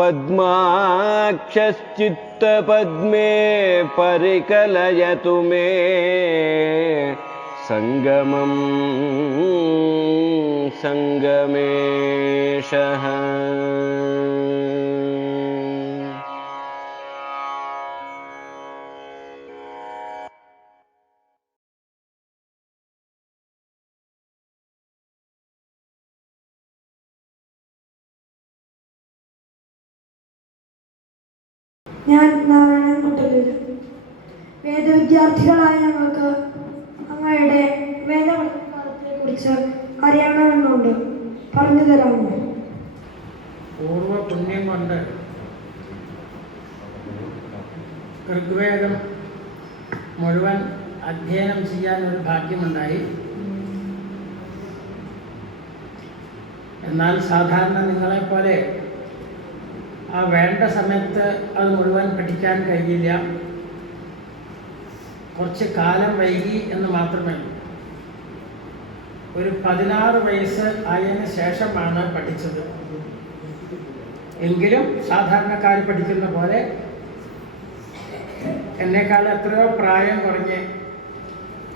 पद्माक्षश्चित्तपद्मे परिकलयतु मे संगमं संगमेशः। ഞാൻ നാരായണൻ കുട്ടലൂര്. വേദവിദ്യാർത്ഥികളായ ഞങ്ങൾക്ക് അങ്ങയുടെ വേദകാലത്തെക്കുറിച്ച് അറിയണമെന്നുണ്ട്, പറഞ്ഞു തരാമോ? പൂർവ പുണ്യം കൊണ്ട് ഋഗ്വേദം മുഴുവൻ അധ്യയനം ചെയ്യാനൊരു ഭാഗ്യമുണ്ടായി. എന്നാൽ സാധാരണ നിങ്ങളെപ്പോലെ ആ വേണ്ട സമയത്ത് അത് മുഴുവൻ പഠിക്കാൻ കഴിയില്ല. കുറച്ച് കാലം വൈകി എന്ന് മാത്രമേ ഉള്ളൂ. ഒരു 16 വയസ്സ് ആയതിനു ശേഷമാണ് പഠിച്ചത്. എങ്കിലും സാധാരണക്കാർ പഠിക്കുന്ന പോലെ എന്നെക്കാൾ എത്രയോ പ്രായം കുറഞ്ഞ്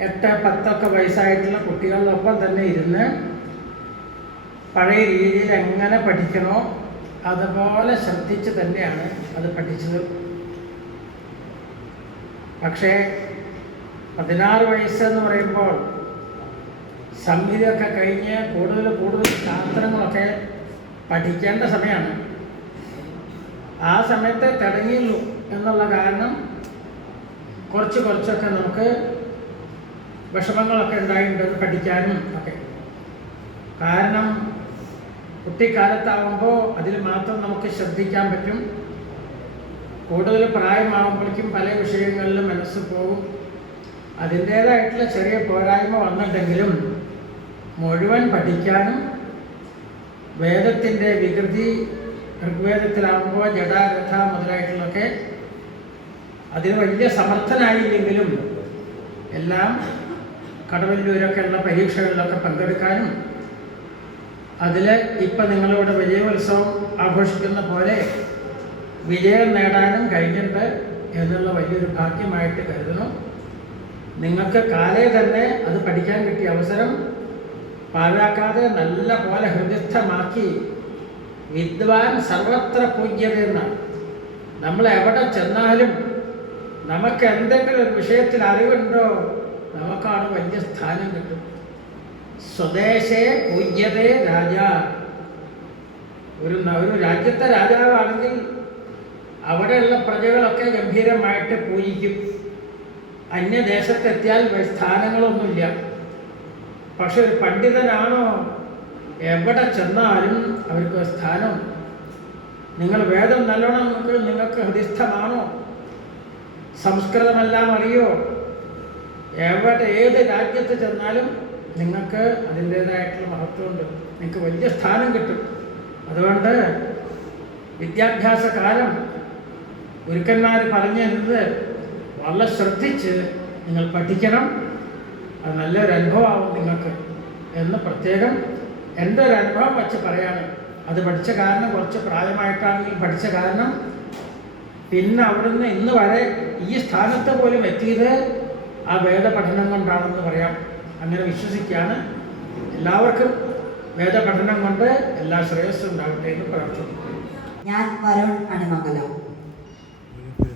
8-10 വയസ്സായിട്ടുള്ള കുട്ടികളോടൊപ്പം തന്നെ ഇരുന്ന് പഴയ രീതിയിൽ എങ്ങനെ പഠിക്കണോ അതുപോലെ ശ്രദ്ധിച്ച് തന്നെയാണ് അത് പഠിച്ചത്. പക്ഷേ 16 വയസ്സെന്ന് പറയുമ്പോൾ സംഹിതയൊക്കെ കഴിഞ്ഞ് കൂടുതൽ ശാസ്ത്രങ്ങളൊക്കെ പഠിക്കേണ്ട സമയമാണ്. ആ സമയത്ത് തുടങ്ങിയുള്ളൂ എന്നുള്ള കാരണം കുറച്ചൊക്കെ നമുക്ക് വിഷമങ്ങളൊക്കെ ഉണ്ടായിട്ടുണ്ട് പഠിക്കാനും ഒക്കെ. കാരണം കുട്ടിക്കാലത്താവുമ്പോൾ അതിൽ മാത്രം നമുക്ക് ശ്രദ്ധിക്കാൻ പറ്റും. കൂടുതൽ പ്രായമാകുമ്പോഴേക്കും പല വിഷയങ്ങളിലും മനസ്സ് പോകും. അതിൻ്റേതായിട്ടുള്ള ചെറിയ പോരായ്മ വന്നിട്ടെങ്കിലും മുഴുവൻ പഠിക്കാനും വേദത്തിൻ്റെ വികൃതി ഋഗ്വേദത്തിലാകുമ്പോൾ ജടാരഥ മുതലായിട്ടുള്ളതൊക്കെ അതിന് വലിയ സമർത്ഥനായില്ലെങ്കിലും എല്ലാം കടവല്ലൂരൊക്കെ ഉള്ള പരീക്ഷകളിലൊക്കെ പങ്കെടുക്കാനും അതിൽ ഇപ്പം നിങ്ങളിവിടെ വിജയോത്സവം ആഘോഷിക്കുന്ന പോലെ വിജയം നേടാനും കഴിഞ്ഞിട്ടുണ്ട് എന്നുള്ള വലിയൊരു ഭാഗ്യമായിട്ട് കരുതുന്നു. നിങ്ങൾക്ക് കാലേ തന്നെ അത് പഠിക്കാൻ കിട്ടിയ അവസരം പാഴാക്കാതെ നല്ല പോലെ ഹൃദയസ്ഥമാക്കി വിദ്വാൻ സർവത്ര പൂജ്യത എന്നാണ്. നമ്മൾ എവിടെ ചെന്നാലും നമുക്ക് എന്തെങ്കിലും ഒരു വിഷയത്തിൽ അറിവുണ്ടോ നമുക്കാണ് വലിയ സ്ഥാനം കിട്ടും. സ്വദേശേ പൂജ്യതേ രാജ. ഒരു രാജ്യത്തെ രാജാവാണെങ്കിൽ അവിടെയുള്ള പ്രജകളൊക്കെ ഗംഭീരമായിട്ട് പൂജിക്കും. അന്യദേശത്തെത്തിയാൽ സ്ഥാനങ്ങളൊന്നുമില്ല. പക്ഷെ ഒരു പണ്ഡിതനാണോ എവിടെ ചെന്നാലും അവർക്ക് സ്ഥാനം. നിങ്ങൾ വേദം നല്ലോണം നിങ്ങൾക്ക് ഹൃദയസ്ഥമാണോ, സംസ്കൃതമെല്ലാം അറിയോ, ഏത് രാജ്യത്ത് ചെന്നാലും നിങ്ങൾക്ക് അതിൻ്റേതായിട്ടുള്ള മഹത്വമുണ്ട്. നിങ്ങൾക്ക് വലിയ സ്ഥാനം കിട്ടും. അതുകൊണ്ട് വിദ്യാഭ്യാസ കാലം ഗുരുക്കന്മാർ പറഞ്ഞു തരുന്നത് വളരെ ശ്രദ്ധിച്ച് നിങ്ങൾ പഠിക്കണം. അത് നല്ലൊരു അനുഭവമാവും നിങ്ങൾക്ക് എന്ന് പ്രത്യേകം എൻ്റെ ഒരു അനുഭവം വച്ച് പറയാണ്. അത് പഠിച്ച കാരണം കുറച്ച് പ്രായമായിട്ടാണെങ്കിൽ പഠിച്ച കാരണം പിന്നെ അവിടുന്ന് ഇന്ന് വരെ ഈ സ്ഥാനത്ത് പോലും എത്തിയത് ആ വേദപഠനം കൊണ്ടാണെന്ന് പറയാം. അങ്ങനെ വിശ്വസിക്കുകയാണ്. എല്ലാവർക്കും വേദപഠനം കൊണ്ട് എല്ലാ ശ്രേയസ്സും ഉണ്ടാകട്ടെ എന്ന് പ്രാർത്ഥിക്കുന്നു. ഞാൻ വരുൺ അണിമംഗലം.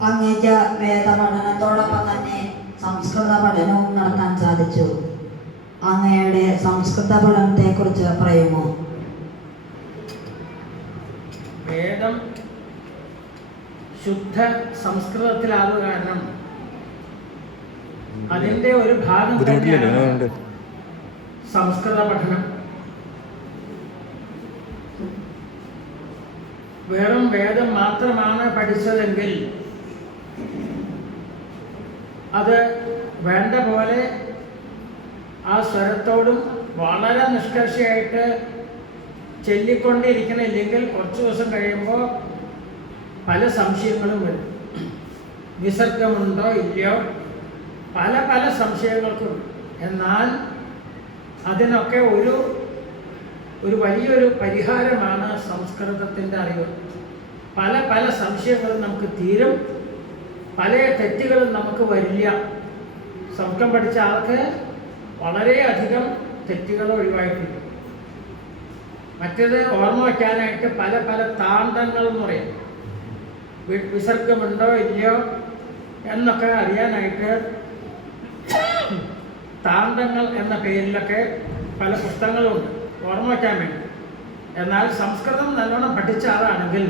അങ്ങേക്ക് വേദപഠനത്തോടൊപ്പം തന്നെ സംസ്കൃത പഠനവും നടത്താൻ സാധിച്ചു. അങ്ങയുടെ സംസ്കൃത പഠനത്തെക്കുറിച്ച് പറയുമോ? വേദം ശുദ്ധ സംസ്കൃതത്തിലാവുക കാരണം അതിൻ്റെ ഒരു ഭാഗം തന്നെയാണ് സംസ്കൃത പഠനം. വെറും വേദം മാത്രമാണ് പഠിച്ചതെങ്കിൽ അത് വേണ്ട പോലെ ആ സ്വരത്തോടും വളരെ നിഷ്കർഷയായിട്ട് ചൊല്ലിക്കൊണ്ടിരിക്കണില്ലെങ്കിൽ കുറച്ച് ദിവസം കഴിയുമ്പോൾ പല സംശയങ്ങളും വരും. വിസർഗമുണ്ടോ ഇല്ലയോ, പല സംശയങ്ങൾക്കും. എന്നാൽ അതിനൊക്കെ ഒരു വലിയൊരു പരിഹാരമാണ് സംസ്കൃതത്തിൻ്റെ അറിവ്. പല പല സംശയങ്ങളും നമുക്ക് തീരും, പല തെറ്റുകളും നമുക്ക് വരില്ല. സംസ്കൃതം പഠിച്ച ആൾക്ക് വളരെയധികം തെറ്റുകൾ ഒഴിവായിട്ടുണ്ട്. മറ്റേത് ഓർമ്മ വയ്ക്കാനായിട്ട് പല പല താന്തങ്ങൾ എന്ന് പറയും. വിസർഗമുണ്ടോ ഇല്ലയോ എന്നൊക്കെ അറിയാനായിട്ട് താന്തങ്ങൾ എന്ന പേരിലൊക്കെ പല പുസ്തകങ്ങളുമുണ്ട് ഓർമ്മ വയ്ക്കാൻ വേണ്ടി. എന്നാൽ സംസ്കൃതം നല്ലോണം പഠിച്ച ആളാണെങ്കിൽ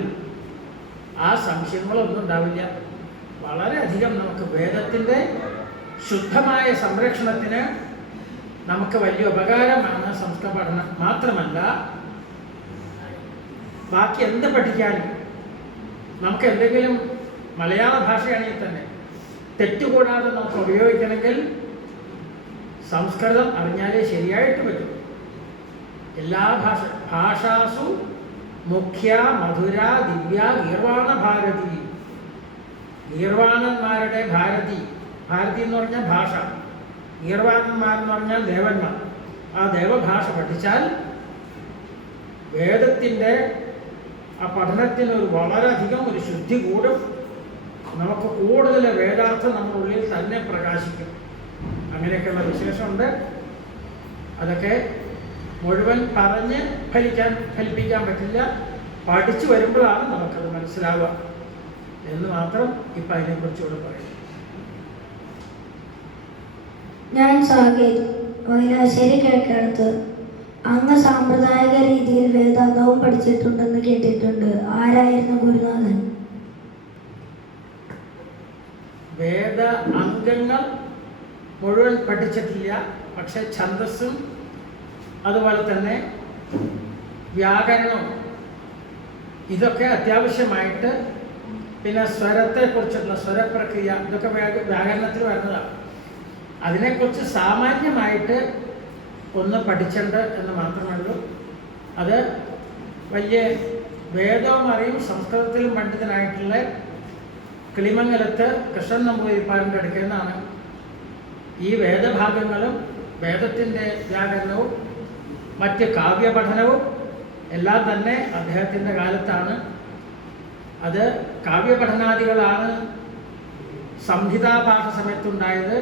ആ സംശയങ്ങളൊന്നും ഉണ്ടാവില്ല. വളരെയധികം നമുക്ക് വേദത്തിൻ്റെ ശുദ്ധമായ സംരക്ഷണത്തിന് നമുക്ക് വലിയ ഉപകാരമാണ് സംസ്കൃത പഠനം. മാത്രമല്ല, ബാക്കി എന്ത് പഠിക്കാനും നമുക്ക് എന്തെങ്കിലും മലയാള ഭാഷയാണെങ്കിൽ തന്നെ തെറ്റുകൂടാതെ നമുക്ക് ഉപയോഗിക്കണമെങ്കിൽ സംസ്കൃതം അറിഞ്ഞാലേ ശരിയായിട്ട് പറ്റും. എല്ലാ ഭാഷാസു മുഖ്യ മധുര ദിവ്യ ഗീർവാണ ഭാരതി. ഗീർവാണന്മാരുടെ ഭാരതി, ഭാരതി എന്ന് പറഞ്ഞാൽ ഭാഷ, ഗീർവാണന്മാരെന്ന് പറഞ്ഞാൽ ദേവന്മാർ. ആ ദേവഭാഷ പഠിച്ചാൽ വേദത്തിൻ്റെ ആ പഠനത്തിന് വളരെയധികം ഒരു ശുദ്ധി കൂടും. നമുക്ക് കൂടുതൽ വേദാർത്ഥം നമ്മുടെ ഉള്ളിൽ തന്നെ പ്രകാശിക്കും. അങ്ങനെയൊക്കെയുള്ള വിശേഷമുണ്ട്. അതൊക്കെ മുഴുവൻ പറഞ്ഞ് ഫലിപ്പിക്കാൻ പറ്റില്ല. പഠിച്ചു വരുമ്പോഴാണ് നമുക്കത് മനസ്സിലാവുക എന്ന് മാത്രം ഇപ്പം അതിനെക്കുറിച്ചുകൂടെ പറയും. ഞാൻ സാകേത്, വൈലാശ്ശേരി കിഴക്കടുത്ത്. അങ്ങ് സാമ്പ്രദായിക രീതിയിൽ വേദാന്തവും പഠിച്ചിട്ടുണ്ടെന്ന് കേട്ടിട്ടുണ്ട്. ആരായിരുന്നു ഗുരുനാഥൻ? വേദ അംഗങ്ങൾ മുഴുവൻ പഠിച്ചിട്ടില്ല. പക്ഷെ ഛന്ദസ്സും അതുപോലെ തന്നെ വ്യാകരണവും ഇതൊക്കെ അത്യാവശ്യമായിട്ട്, പിന്നെ സ്വരത്തെക്കുറിച്ചുള്ള സ്വരപ്രക്രിയ ഇതൊക്കെ വ്യാകരണത്തിൽ വരുന്നതാണ്. അതിനെക്കുറിച്ച് സാമാന്യമായിട്ട് ഒന്ന് പഠിച്ചിട്ടുണ്ട് എന്ന് മാത്രമേ ഉള്ളൂ. അത് വലിയ വേദവും അറിയും സംസ്കൃതത്തിലും പണ്ഡിതനായിട്ടുള്ള കിളിമംഗലത്ത് കൃഷ്ണൻ നമ്പൂതിരിപ്പാടിൻ്റെ അടുക്കൽ നിന്നാണ് ഈ വേദഭാഗങ്ങളും വേദത്തിൻ്റെ വ്യാകരണവും മറ്റ് കാവ്യപഠനവും എല്ലാം തന്നെ അദ്ദേഹത്തിൻ്റെ കാലത്താണ്. അത് കാവ്യപഠനാദികളാണ് സംഹിതാപാഠ സമയത്തുണ്ടായത്.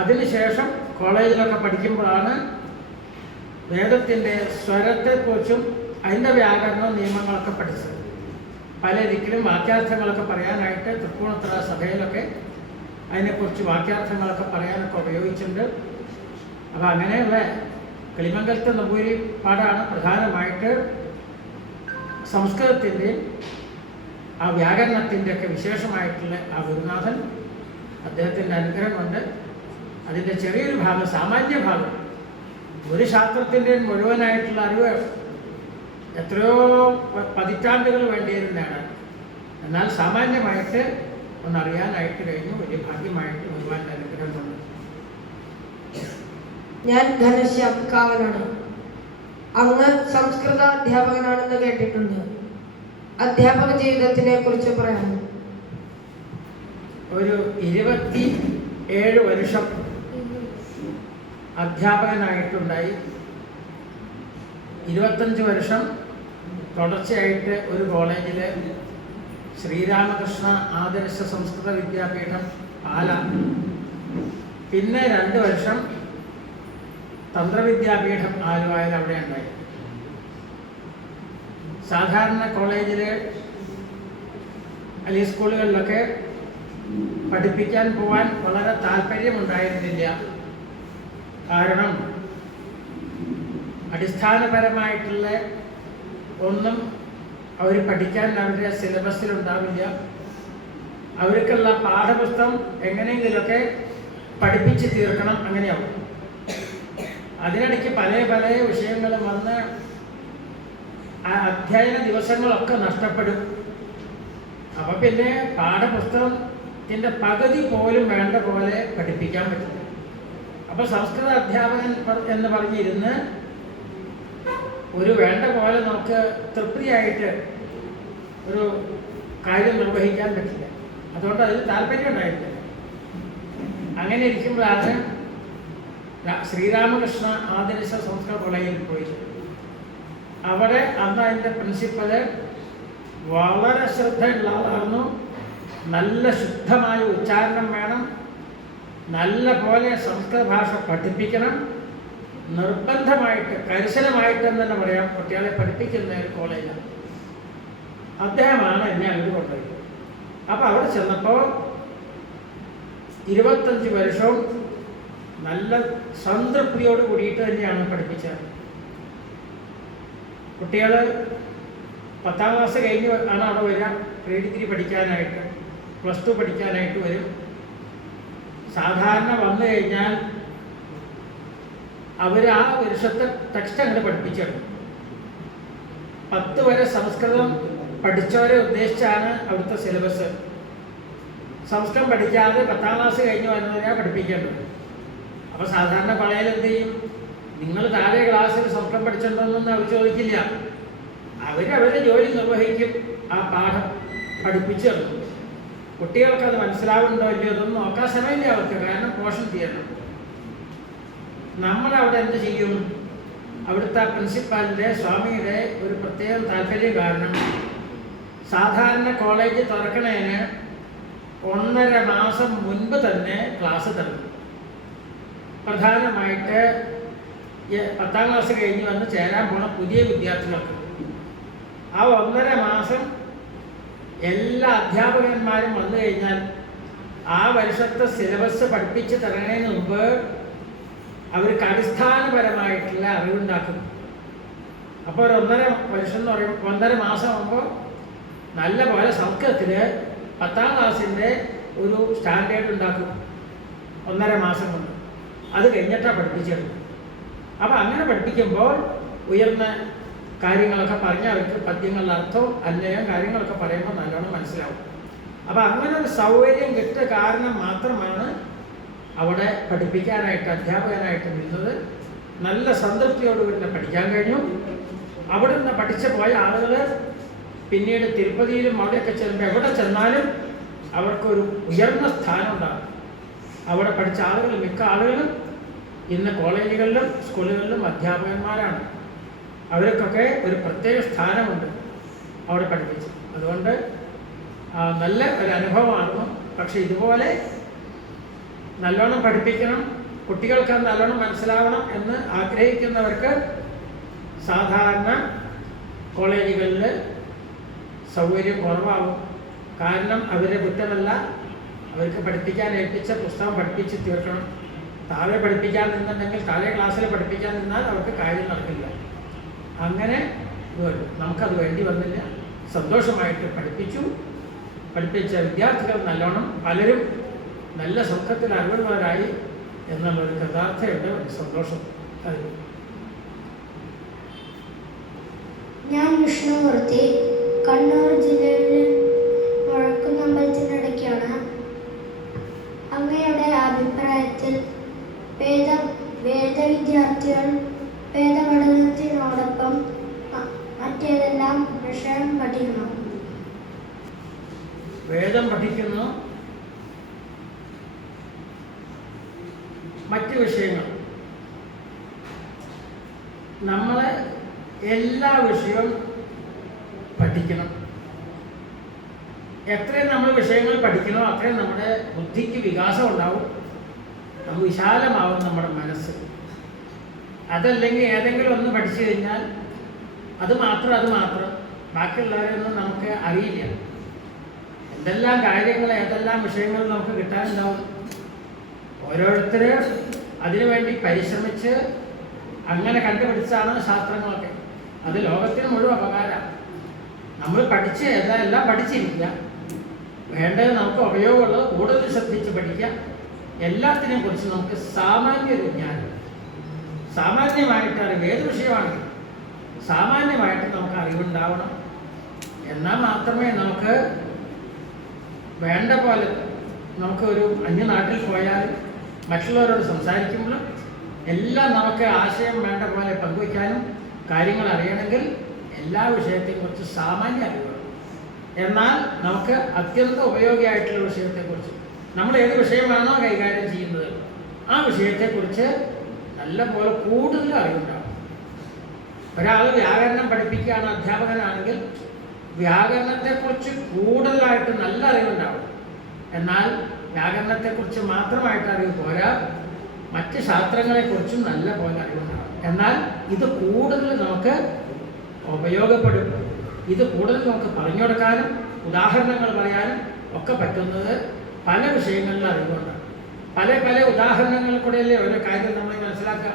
അതിനുശേഷം കോളേജിലൊക്കെ പഠിക്കുമ്പോഴാണ് വേദത്തിൻ്റെ സ്വരത്തെക്കുറിച്ചും അതിൻ്റെ വ്യാകരണവും നിയമങ്ങളൊക്കെ പഠിച്ചത്. പല ദിക്കിലും വാക്യാർത്ഥങ്ങളൊക്കെ പറയാനായിട്ട് തൃപ്പൂണിത്തുറ സഭയിലൊക്കെ അതിനെക്കുറിച്ച് വാക്യാർത്ഥങ്ങളൊക്കെ പറയാനൊക്കെ ഉപയോഗിച്ചിട്ടുണ്ട്. അപ്പോൾ അങ്ങനെയുള്ള കിളിമംഗലത്തെ നമ്പൂതിരിപ്പാടാണ് പ്രധാനമായിട്ട് സംസ്കൃതത്തിൻ്റെയും ആ വ്യാകരണത്തിൻ്റെ ഒക്കെ വിശേഷമായിട്ടുള്ള ആ ഗുരുനാഥൻ. അദ്ദേഹത്തിൻ്റെ അനുഗ്രഹം കൊണ്ട് അതിൻ്റെ ചെറിയൊരു ഭാഗം, സാമാന്യ ഭാഗം, ഒരു ശാസ്ത്രത്തിൻ്റെയും മുഴുവനായിട്ടുള്ള അറിവ് എത്രയോ പതിറ്റാണ്ടുകൾ വേണ്ടിയിരുന്നതാണ്. എന്നാൽ സാമാന്യമായിട്ട് ഒന്നറിയാനായിട്ട് കഴിഞ്ഞു. വലിയ ഭാഗ്യമായിട്ട് ഭഗവാന്റെ അനുഗ്രഹം കൊണ്ട്. ഞാൻ ഘനശ്യാം കാവനാണ്. അങ്ങ് സംസ്കൃത അധ്യാപകനാണെന്ന് കേട്ടിട്ടുണ്ട്. അധ്യാപക ജീവിതത്തിനെ കുറിച്ച് പറയാമോ? ഒരു 27 വർഷം അധ്യാപകനായിട്ടുണ്ടായി. 25 വർഷം തുടർച്ചയായിട്ട് ഒരു കോളേജിൽ ശ്രീരാമകൃഷ്ണ ആദർശ സംസ്കൃത വിദ്യാപീഠം പാല, പിന്നെ 2 വർഷം തന്ത്രവിദ്യാപീഠം ആലുവായിൽ അവിടെ ഉണ്ടായി. സാധാരണ കോളേജിൽ അല്ലെങ്കിൽ സ്കൂളുകളിലൊക്കെ പഠിപ്പിക്കാൻ പോകാൻ വളരെ താല്പര്യമുണ്ടായിരുന്നില്ല. കാരണം അടിസ്ഥാനപരമായിട്ടുള്ള ഒന്നും അവർ പഠിക്കാൻ അവരുടെ സിലബസിലുണ്ടാവില്ല. അവർക്കുള്ള പാഠപുസ്തകം എങ്ങനെയെങ്കിലുമൊക്കെ പഠിപ്പിച്ച് തീർക്കണം, അങ്ങനെയാവും. അതിനിടയ്ക്ക് പല പല വിഷയങ്ങളും വന്ന് ആ അധ്യയന ദിവസങ്ങളൊക്കെ നഷ്ടപ്പെടും. അപ്പം പിന്നെ പാഠപുസ്തകത്തിൻ്റെ പകുതി പോലും വേണ്ട പോലെ പഠിപ്പിക്കാൻ പറ്റില്ല. അപ്പോൾ സംസ്കൃത അധ്യാപകൻ എന്ന് പറഞ്ഞിരുന്ന് ഒരു വേണ്ട പോലെ നമുക്ക് തൃപ്തിയായിട്ട് ഒരു കാര്യം നിർവഹിക്കാൻ പറ്റില്ല. അതുകൊണ്ട് അതിൽ താല്പര്യം ഉണ്ടായിട്ടില്ല. അങ്ങനെ ഇരിക്കുമ്പോഴാണ് ശ്രീരാമകൃഷ്ണ ആദർശ സംസ്കൃത കോളേജിൽ പോയി. അവിടെ അന്ന് അതിൻ്റെ പ്രിൻസിപ്പല് വളരെ ശ്രദ്ധയുള്ള ആളായിരുന്നു. നല്ല ശുദ്ധമായ ഉച്ചാരണം വേണം, നല്ല പോലെ സംസ്കൃത ഭാഷ പഠിപ്പിക്കണം, നിർബന്ധമായിട്ട് കർശനമായിട്ടെന്ന് തന്നെ പറയാം. കുട്ടികളെ പഠിപ്പിക്കുന്ന ഒരു കോളേജാണ്. അദ്ദേഹമാണ് എന്നെ അങ്ങോട്ട് കൊണ്ടുപോയത്. അപ്പോൾ അവിടെ ചെന്നപ്പോൾ 25 വർഷവും നല്ല സംതൃപ്തിയോട് കൂടിയിട്ട് തന്നെയാണ് പഠിപ്പിച്ചത്. കുട്ടികൾ 10ാം ക്ലാസ് കഴിഞ്ഞ് ആണ് അവിടെ വരിക. പ്രീ ഡിഗ്രി പഠിക്കാനായിട്ട്, +2 പഠിക്കാനായിട്ട് വരും. സാധാരണ വന്നു കഴിഞ്ഞാൽ അവർ ആ വർഷത്തെ ടെക്സ്റ്റ് അങ്ങോട്ട് പഠിപ്പിച്ചെടുക്കും. 10 വരെ സംസ്കൃതം പഠിച്ചവരെ ഉദ്ദേശിച്ചാണ് അവിടുത്തെ സിലബസ്. സംസ്കൃതം പഠിക്കാതെ 10ാം ക്ലാസ് കഴിഞ്ഞ് വരുന്നതിനാണ് പഠിപ്പിക്കേണ്ടത്. അപ്പോൾ സാധാരണ കോളേജിൽ എന്ത് ചെയ്യും? നിങ്ങൾ താഴെ ക്ലാസ്സിൽ സംസ്കൃതം പഠിച്ചിട്ടുണ്ടോന്നൊന്നും അവർ ചോദിക്കില്ല. അവരവരുടെ ജോലി നിർവഹിക്കും, ആ പാഠം പഠിപ്പിച്ചെടുക്കും. കുട്ടികൾക്ക് അത് മനസ്സിലാവുന്നുണ്ടോ ഇല്ലയോ അതൊന്നും നോക്കാൻ സമയമില്ല അവർക്ക്, കാരണം പോഷൻ ചെയ്യണം. നമ്മളവിടെ എന്ത് ചെയ്യും? അവിടുത്തെ പ്രിൻസിപ്പാലിൻ്റെ സ്വാമിയുടെ ഒരു പ്രത്യേക താല്പര്യം കാരണം സാധാരണ കോളേജ് തുറക്കണതിന് 1.5 മാസം മുൻപ് തന്നെ ക്ലാസ് തുടങ്ങും. പ്രധാനമായിട്ട് 10ാം ക്ലാസ് കഴിഞ്ഞ് വന്ന് ചേരാൻ പോണ പുതിയ വിദ്യാർത്ഥികൾക്ക് ആ 1.5 മാസം എല്ലാ അധ്യാപകന്മാരും വന്നു കഴിഞ്ഞാൽ ആ വർഷത്തെ സിലബസ് പഠിപ്പിച്ച് തുടങ്ങുന്നതിന് മുമ്പ് അവർക്ക് അടിസ്ഥാനപരമായിട്ടുള്ള അറിവുണ്ടാക്കും. അപ്പോൾ ഒരു 1.5 വർഷം എന്ന് പറയും, 1.5 മാസം ആകുമ്പോൾ നല്ല പോലെ സംസ്കൃതത്തിൽ 10ാം ക്ലാസ്സിൻ്റെ ഒരു സ്റ്റാൻഡേർഡ് ഉണ്ടാക്കും 1.5 മാസം കൊണ്ട്. അത് കഴിഞ്ഞിട്ടാണ് പഠിപ്പിച്ചെടുക്കും. അപ്പോൾ അങ്ങനെ പഠിപ്പിക്കുമ്പോൾ ഉയർന്ന കാര്യങ്ങളൊക്കെ പറഞ്ഞ് അവർക്ക് പദ്യങ്ങളുടെ അർത്ഥവും അന്വയം കാര്യങ്ങളൊക്കെ പറയുമ്പോൾ നല്ലോണം മനസ്സിലാവും. അപ്പോൾ അങ്ങനെ ഒരു സൗകര്യം കിട്ടിയ കാരണം മാത്രമാണ് അവിടെ പഠിപ്പിക്കാനായിട്ട് അധ്യാപകനായിട്ട് നിന്നത്. നല്ല സംതൃപ്തിയോടുകൂടി പഠിക്കാൻ കഴിഞ്ഞു. അവിടെ നിന്ന് പഠിച്ചു പോയ ആളുകൾ പിന്നീട് തിരുപ്പതിയിലും അവിടെയൊക്കെ ചെല്ലുമ്പോൾ എവിടെ ചെന്നാലും അവർക്കൊരു ഉയർന്ന സ്ഥാനം ഉണ്ടാകും. അവിടെ പഠിച്ച ആളുകൾ മിക്ക ആളുകളും ഇന്ന് കോളേജുകളിലും സ്കൂളുകളിലും അധ്യാപകന്മാരാണ്. അവർക്കൊക്കെ ഒരു പ്രത്യേക സ്ഥാനമുണ്ട് അവിടെ പഠിപ്പിച്ച്. അതുകൊണ്ട് നല്ല ഒരു അനുഭവമായിരുന്നു. പക്ഷെ ഇതുപോലെ നല്ലോണം പഠിപ്പിക്കണം, കുട്ടികൾക്ക് അത് നല്ലോണം മനസ്സിലാവണം എന്ന് ആഗ്രഹിക്കുന്നവർക്ക് സാധാരണ കോളേജുകളിൽ സൗകര്യം കുറവാകും. കാരണം അവരെ കുറ്റമല്ല, അവർക്ക് പഠിപ്പിക്കാൻ ഏൽപ്പിച്ച പുസ്തകം പഠിപ്പിച്ച് തീർക്കണം. താഴെ പഠിപ്പിക്കാൻ നിന്നുണ്ടെങ്കിൽ താഴെ ക്ലാസ്സിൽ പഠിപ്പിക്കാൻ നിന്നാൽ അവർക്ക് കാര്യം നടക്കില്ല. അങ്ങനെ വരും. നമുക്കത് വേണ്ടി വന്നില്ല. സന്തോഷമായിട്ട് പഠിപ്പിച്ചു. പഠിപ്പിച്ച വിദ്യാർത്ഥികൾ നല്ലോണം പലരും നല്ല സുഖത്തിൽ അറിവുള്ളവരായി എന്നുള്ളൊരു കഥാർത്ഥയുടെ സന്തോഷം അറിയും. ഞാൻ വിഷ്ണുമൂർത്തി, കണ്ണൂർ ജില്ലയിലെ വഴക്കുന്നമ്പലത്തിനടയ്ക്കാണ്. അങ്ങയുടെ അഭിപ്രായത്തിൽ വേദവിദ്യാർത്ഥികൾ വേദപഠനത്തിനോടൊപ്പം മറ്റേതെല്ലാം വിഷയം പഠിക്കണം? വേദം പഠിക്കുന്നു, മറ്റ് വിഷയങ്ങൾ നമ്മൾ എല്ലാ വിഷയവും പഠിക്കണം. എത്രയും നമ്മൾ വിഷയങ്ങൾ പഠിക്കണോ അത്രയും നമ്മുടെ ബുദ്ധിക്ക് വികാസം ഉണ്ടാവും, നമുക്ക് വിശാലമാവും നമ്മുടെ മനസ്സ്. അതല്ലെങ്കിൽ ഏതെങ്കിലും ഒന്ന് പഠിച്ചു കഴിഞ്ഞാൽ അത് മാത്രം ബാക്കിയുള്ളവരൊന്നും നമുക്ക് അറിയില്ല. എന്തെല്ലാം കാര്യങ്ങൾ ഏതെല്ലാം വിഷയങ്ങൾ നമുക്ക് കിട്ടാനുണ്ടാവും. ഓരോരുത്തർ അതിനുവേണ്ടി പരിശ്രമിച്ച് അങ്ങനെ കണ്ടുപിടിച്ചാണ് ശാസ്ത്രങ്ങളൊക്കെ. അത് ലോകത്തിന് മുഴുവൻ ഉപകാരമാണ്. നമ്മൾ പഠിച്ച് എല്ലാം പഠിച്ചിരിക്കുക, വേണ്ടത് നമുക്ക് ഉപയോഗമുള്ളത് കൂടുതൽ ശ്രദ്ധിച്ച് പഠിക്കുക. എല്ലാത്തിനെയും കുറിച്ച് നമുക്ക് സാമാന്യ ജ്ഞാനം, സാമാന്യമായിട്ട് അറിവ്, ഏത് വിഷയമാണെങ്കിലും സാമാന്യമായിട്ട് നമുക്ക് അറിവുണ്ടാവണം. എന്നാൽ മാത്രമേ നമുക്ക് വേണ്ട പോലെ നമുക്കൊരു അന്യനാട്ടിൽ പോയാൽ മറ്റുള്ളവരോട് സംസാരിക്കുമ്പോൾ എല്ലാം നമുക്ക് ആശയം വേണ്ട പോലെ പങ്കുവയ്ക്കാനും കാര്യങ്ങൾ അറിയണമെങ്കിൽ എല്ലാ വിഷയത്തെയും കുറിച്ച് സാമാന്യ അറിവ്. എന്നാൽ നമുക്ക് അത്യന്തം ഉപയോഗിയായിട്ടുള്ള വിഷയത്തെക്കുറിച്ച് നമ്മൾ ഏത് വിഷയമാണോ കൈകാര്യം ചെയ്യുന്നത് ആ വിഷയത്തെക്കുറിച്ച് നല്ല പോലെ കൂടുതൽ അറിവുണ്ടാകും. ഒരാൾ വ്യാകരണം പഠിപ്പിക്കുകയാണ്, അധ്യാപകനാണെങ്കിൽ വ്യാകരണത്തെക്കുറിച്ച് കൂടുതലായിട്ട് നല്ല അറിവുണ്ടാവും. എന്നാൽ വ്യാകരണത്തെക്കുറിച്ച് മാത്രമായിട്ട് അറിവ് പോരാ, മറ്റ് ശാസ്ത്രങ്ങളെക്കുറിച്ചും നല്ല പോലെ അറിവുണ്ടാവും. എന്നാൽ ഇത് കൂടുതൽ നമുക്ക് ഉപയോഗപ്പെടും. ഇത് കൂടുതൽ നമുക്ക് പറഞ്ഞു കൊടുക്കാനും ഉദാഹരണങ്ങൾ പറയാനും ഒക്കെ പറ്റുന്നത് പല വിഷയങ്ങളിൽ അറിവുകൊണ്ടാണ്. പല പല ഉദാഹരണങ്ങൾ കൂടെയല്ലേ ഓരോ കാര്യം നമ്മൾ മനസ്സിലാക്കുക.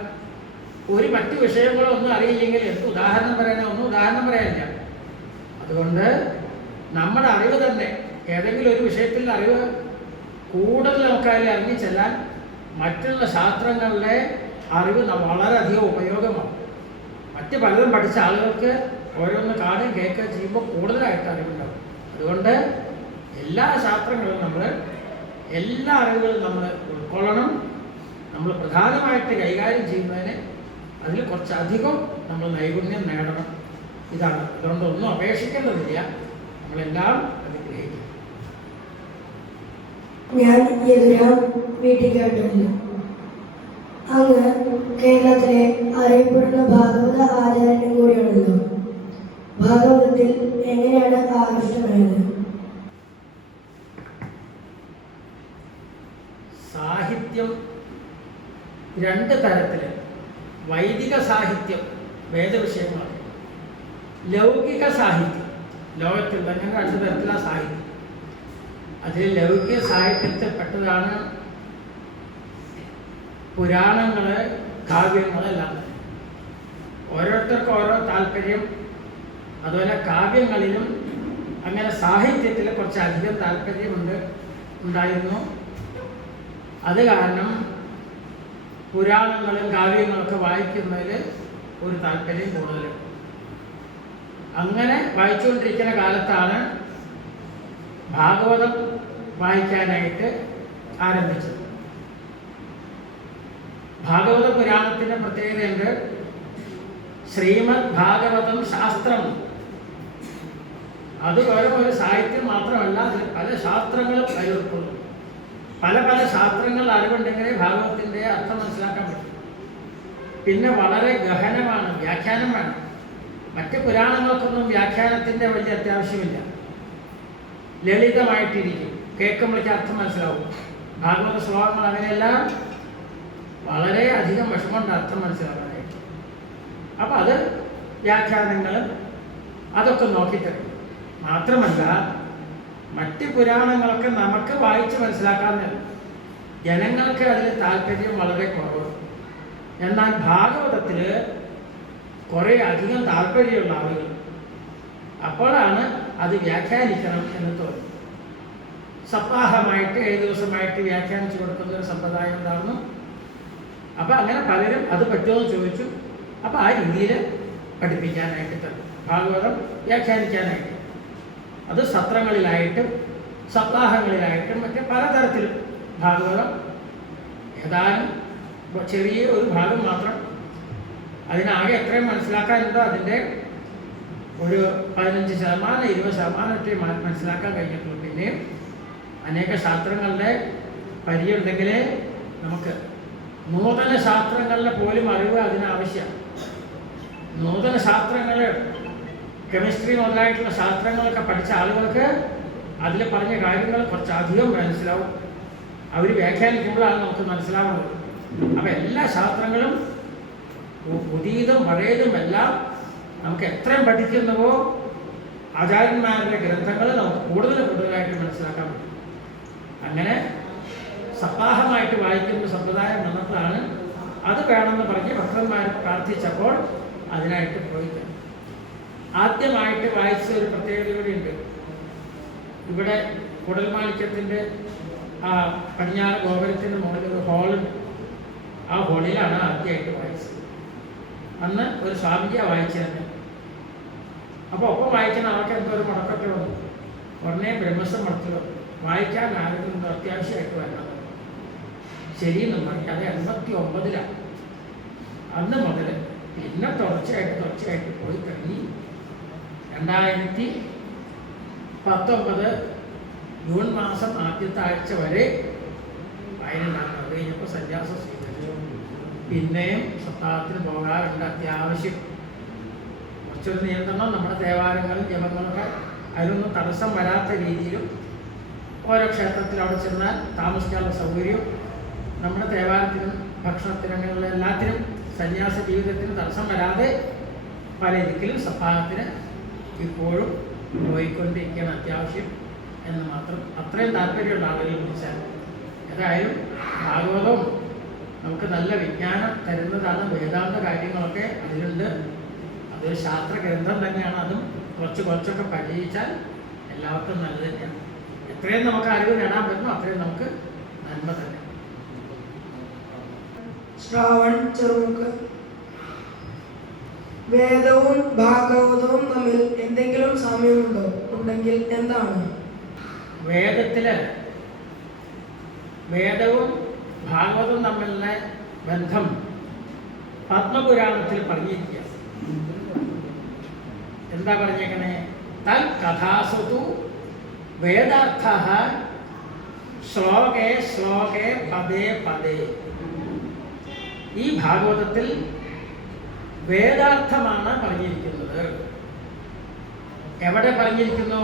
ഒരു മറ്റു വിഷയങ്ങളൊന്നും അറിയില്ലെങ്കിൽ എന്ത് ഉദാഹരണം പറയാനോ ഒന്നും ഉദാഹരണം പറയാനില്ല. അതുകൊണ്ട് നമ്മുടെ അറിവ് തന്നെ ഏതെങ്കിലും ഒരു വിഷയത്തിൽ അറിവ് കൂടുതൽ നമുക്കതിൽ അറിഞ്ഞു ചെല്ലാൻ മറ്റുള്ള ശാസ്ത്രങ്ങളിലെ അറിവ് വളരെയധികം ഉപയോഗമാകും. മറ്റ് പലതും പഠിച്ച ആളുകൾക്ക് ഓരോന്ന് കാണുകയും കേൾക്കുകയും ചെയ്യുമ്പോൾ കൂടുതലായിട്ട് അറിവുണ്ടാകും. അതുകൊണ്ട് എല്ലാ ശാസ്ത്രങ്ങളും എല്ലാ അറിവുകളും നമ്മൾ ഉൾക്കൊള്ളണം. നമ്മൾ പ്രധാനമായിട്ട് കൈകാര്യം ചെയ്യുന്നതിന് അതിൽ കുറച്ചധികം നമ്മൾ നൈപുണ്യം നേടണം. ഇതാണ്. അതുകൊണ്ട് ഒന്നും അപേക്ഷിക്കേണ്ടതില്ല, നമ്മളെല്ലാം അത് ഗ്രഹിക്കും. ഞാൻ എതിരാൻ വീട്ടിൽ കേട്ടിട്ടില്ല. അങ്ങ് കേരളത്തിലെ അറിയപ്പെടുന്ന ഭാഗവത ആചാര്യനും കൂടിയാണല്ലോ. ഭാഗവതത്തിൽ എങ്ങനെയാണ് ആകൃഷ്ടമായത്? സാഹിത്യം രണ്ട് തരത്തിൽ. വൈദിക സാഹിത്യം വേദവിഷയങ്ങളാണ്. ലൗകിക സാഹിത്യം ലോകത്തിൽ അങ്ങനെ രണ്ട് തരത്തിലുള്ള സാഹിത്യം. അതിൽ ലൗകിക സാഹിത്യത്തിൽപ്പെട്ടതാണ് പുരാണങ്ങൾ, കാവ്യങ്ങളെല്ലാം. ഓരോരുത്തർക്കും ഓരോ താല്പര്യം. അതുപോലെ കാവ്യങ്ങളിലും അങ്ങനെ സാഹിത്യത്തിൽ കുറച്ചധികം ഉണ്ടായിരുന്നു. അത് കാരണം പുരാണങ്ങളും കാവ്യങ്ങളൊക്കെ വായിക്കുന്നതിൽ ഒരു താല്പര്യം കൂടുതലുണ്ട്. അങ്ങനെ വായിച്ചുകൊണ്ടിരിക്കുന്ന കാലത്താണ് ഭാഗവതം വായിക്കാനായിട്ട് ആരംഭിച്ചത്. ഭാഗവത പുരാണത്തിൻ്റെ പ്രത്യേകതയുണ്ട്. ശ്രീമദ് ഭാഗവതം ശാസ്ത്രം. അത് വെറും ഒരു സാഹിത്യം മാത്രമല്ല, അതിൽ പല ശാസ്ത്രങ്ങളും അതിലുൾക്കൊള്ളും. പല പല ശാസ്ത്രങ്ങൾ അറിവുണ്ടെങ്കിലേ ഭാഗവതത്തിൻ്റെ അർത്ഥം മനസ്സിലാക്കാൻ പറ്റും. പിന്നെ വളരെ ഗഹനമാണ്, വ്യാഖ്യാനം വേണം. മറ്റ് പുരാണങ്ങൾക്കൊന്നും വ്യാഖ്യാനത്തിൻ്റെ വലിയ അത്യാവശ്യമില്ല. ലളിതമായിട്ടിരിക്കും, കേൾക്കുമ്പോഴേക്ക് അർത്ഥം മനസ്സിലാവും. ഭാഗവത ശ്ലോകങ്ങൾ അങ്ങനെയല്ല, വളരെ അധികം വിഷമമുണ്ട് അർത്ഥം മനസ്സിലാക്കാനായിട്ട്. അപ്പം അത് വ്യാഖ്യാനങ്ങളും അതൊക്കെ നോക്കിത്തരും. മാത്രമല്ല മറ്റ് പുരാണങ്ങളൊക്കെ നമുക്ക് വായിച്ച് മനസ്സിലാക്കാമെന്നല്ല, ജനങ്ങൾക്ക് അതിൽ താല്പര്യം വളരെ കുറവ്. എന്നാൽ ഭാഗവതത്തിൽ കുറേ അധികം താല്പര്യമുള്ള ആളുകൾ. അപ്പോഴാണ് അത് വ്യാഖ്യാനിക്കണം എന്ന് തോന്നി. സപ്താഹമായിട്ട് 7 ദിവസമായിട്ട് വ്യാഖ്യാനിച്ചു കൊടുക്കുന്ന ഒരു സമ്പ്രദായം ഉണ്ടായിരുന്നു. അപ്പം അങ്ങനെ പലരും അത് പറ്റുമെന്ന് ചോദിച്ചു. അപ്പം ആ രീതിയിൽ പഠിപ്പിക്കാനായിട്ട് തരും, ഭാഗവതം വ്യാഖ്യാനിക്കാനായിട്ട്. അത് സത്രങ്ങളിലായിട്ടും സപ്താഹങ്ങളിലായിട്ടും മറ്റ് പലതരത്തിലും ഭാഗവതം ഏതാനും ചെറിയ ഒരു ഭാഗം മാത്രം. അതിനാകെ എത്രയും മനസ്സിലാക്കാനുണ്ടോ അതിൻ്റെ ഒരു 15% 20% മനസ്സിലാക്കാൻ കഴിഞ്ഞിട്ടുള്ളൂ. പിന്നെയും അനേക ശാസ്ത്രങ്ങളുടെ പരിചയമുണ്ടെങ്കിലേ നമുക്ക് നൂതന ശാസ്ത്രങ്ങളിലെ പോലും അറിവ് അതിനാവശ്യമാണ്. നൂതന ശാസ്ത്രങ്ങൾ, കെമിസ്ട്രി മുതലായിട്ടുള്ള ശാസ്ത്രങ്ങളൊക്കെ പഠിച്ച ആളുകൾക്ക് അതിൽ പറഞ്ഞ കാര്യങ്ങൾ കുറച്ചധികം മനസ്സിലാവും. അവർ വ്യാഖ്യാനിക്കുമ്പോഴാണ് നമുക്ക് മനസ്സിലാവുന്നത്. അപ്പം എല്ലാ ശാസ്ത്രങ്ങളും പുതിയതും പഴയതും എല്ലാം നമുക്ക് എത്രയും പഠിക്കുന്നുവോ ആചാര്യന്മാരുടെ ഗ്രന്ഥങ്ങൾ നമുക്ക് കൂടുതലായിട്ട് മനസ്സിലാക്കാൻ പറ്റും. അങ്ങനെ സപ്താഹമായിട്ട് വായിക്കുന്ന സമ്പ്രദായം വന്നപ്പോഴാണ് അത് വേണമെന്ന് പറഞ്ഞ് ഭക്തന്മാർ പ്രാർത്ഥിച്ചപ്പോൾ അതിനായിട്ട് പോയി. ആദ്യമായിട്ട് വായിച്ച ഒരു പ്രത്യേകത കൂടിയുണ്ട്. ഇവിടെ കുടൽമാണിക്യത്തിൻ്റെ പടിഞ്ഞാറ് ഗോപുരത്തിൻ്റെ മുകളിൽ ഒരു ഹോളുണ്ട്. ആ ഹോളിലാണ് ആദ്യമായിട്ട് വായിച്ചത്. അന്ന് ഒരു സ്വാമിജിയാണ് വായിച്ചത്. അപ്പോൾ ഒപ്പം വായിക്കുന്ന ആൾക്ക് എന്തോ ഒരു മുടക്കത്തിൽ വന്നു. ഉടനെ ബ്രഹ്മസം മുടക്കുക, വായിക്കാൻ ആരെങ്കിലും അത്യാവശ്യമായിട്ട് വരണം. ശരിയെന്നും പറഞ്ഞു. അത് 89-ലാണ്. അന്ന് മുതൽ പിന്നെ തുടർച്ചയായിട്ട് പോയി കഴിഞ്ഞ് 2019 ജൂൺ മാസം ആദ്യത്തെ ആഴ്ച വരെ വായനയുണ്ടാകും. അത് കഴിഞ്ഞപ്പോൾ സന്യാസം സ്വീകരിച്ചു. പിന്നെയും സപ്താഹത്തിന് പോകാറുണ്ട്. അത്യാവശ്യം കുറച്ചൊരു നിയന്ത്രണം നമ്മുടെ ദേവാലയങ്ങളും ജപങ്ങളൊക്കെ അതിനൊന്നും തടസ്സം വരാത്ത രീതിയിലും ഓരോ ക്ഷേത്രത്തിൽ അവിടെ ചെന്നാൽ താമസിക്കാനുള്ള സൗകര്യം നമ്മുടെ ദേവാലയത്തിനും ഭക്ഷണത്തിനും അങ്ങനെയുള്ള എല്ലാത്തിനും സന്യാസ ജീവിതത്തിന് തടസ്സം വരാതെ പല ദിക്കിലും സഭാഗത്തിന് ഇപ്പോഴും പോയിക്കൊണ്ടിരിക്കുകയാണ് അത്യാവശ്യം എന്ന് മാത്രം. അത്രയും താല്പര്യമുള്ള ആളുകൾ വിളിച്ചാൽ ഏതായാലും ഭാഗവതവും നമുക്ക് നല്ല വിജ്ഞാനം തരുന്നതാണ്. വേദാന്ത കാര്യങ്ങളൊക്കെ അതിലുണ്ട്. അതൊരു ശാസ്ത്ര ഗ്രന്ഥം തന്നെയാണ്. അതും കുറച്ചൊക്കെ പരിചയിച്ചാൽ എല്ലാവർക്കും നല്ലത് തന്നെയാണ്. എത്രയും നമുക്ക് അറിവ് നേടാൻ പറ്റുമോ അത്രയും നമുക്ക് നന്മ തന്നെ. ശ്രാവൺ ചെറുമുക്ക്. വേദവും ഭാഗവതവും തമ്മിൽ എന്തെങ്കിലും സാമ്യമുണ്ടോ? ഉണ്ടെങ്കിൽ എന്താണ്? വേദവും ഭാഗവതവും തമ്മിലുള്ള ബന്ധം പത്മപുരാണത്തിൽ പറഞ്ഞിരിക്കുക. എന്താ പറഞ്ഞേക്കണേ? തൽ കഥാസുതു വേദാർത്ഥഃ ശ്ലോകേ ശ്ലോകേ പദേ പദേ. ഈ ഭാഗവതത്തിൽ വേദാർത്ഥമാണ് പറഞ്ഞിരിക്കുന്നത്. എവിടെ പറഞ്ഞിരിക്കുന്നു?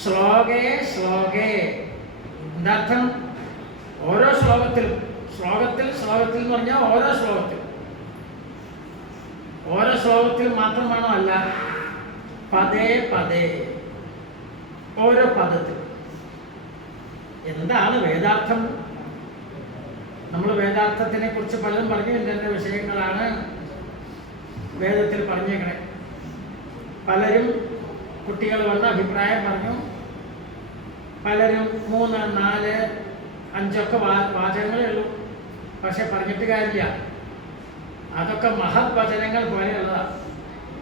ശ്ലോകേ ശ്ലോകേ. എന്താർത്ഥം? ഓരോ ശ്ലോകത്തിലും. ശ്ലോകത്തിൽ എന്ന് പറഞ്ഞാൽ ഓരോ ശ്ലോകത്തിലും മാത്രമാണോ? അല്ല, പദേ പദേ, ഓരോ പദത്തിൽ. എന്താണ് വേദാർത്ഥം? നമ്മൾ വേദാർത്ഥത്തിനെ കുറിച്ച് പലതും പറഞ്ഞു. ഇന്ന വിഷയങ്ങളാണ് വേദത്തിൽ പറഞ്ഞേക്കണേ. പലരും കുട്ടികൾ വന്ന് അഭിപ്രായം പറഞ്ഞു. പലരും 3, 4, 5 വാചകങ്ങളേ ഉള്ളൂ. പക്ഷെ പറഞ്ഞിട്ട് കാര്യമില്ല. അതൊക്കെ മഹത് വചനങ്ങൾ പോലെയുള്ളതാണ്.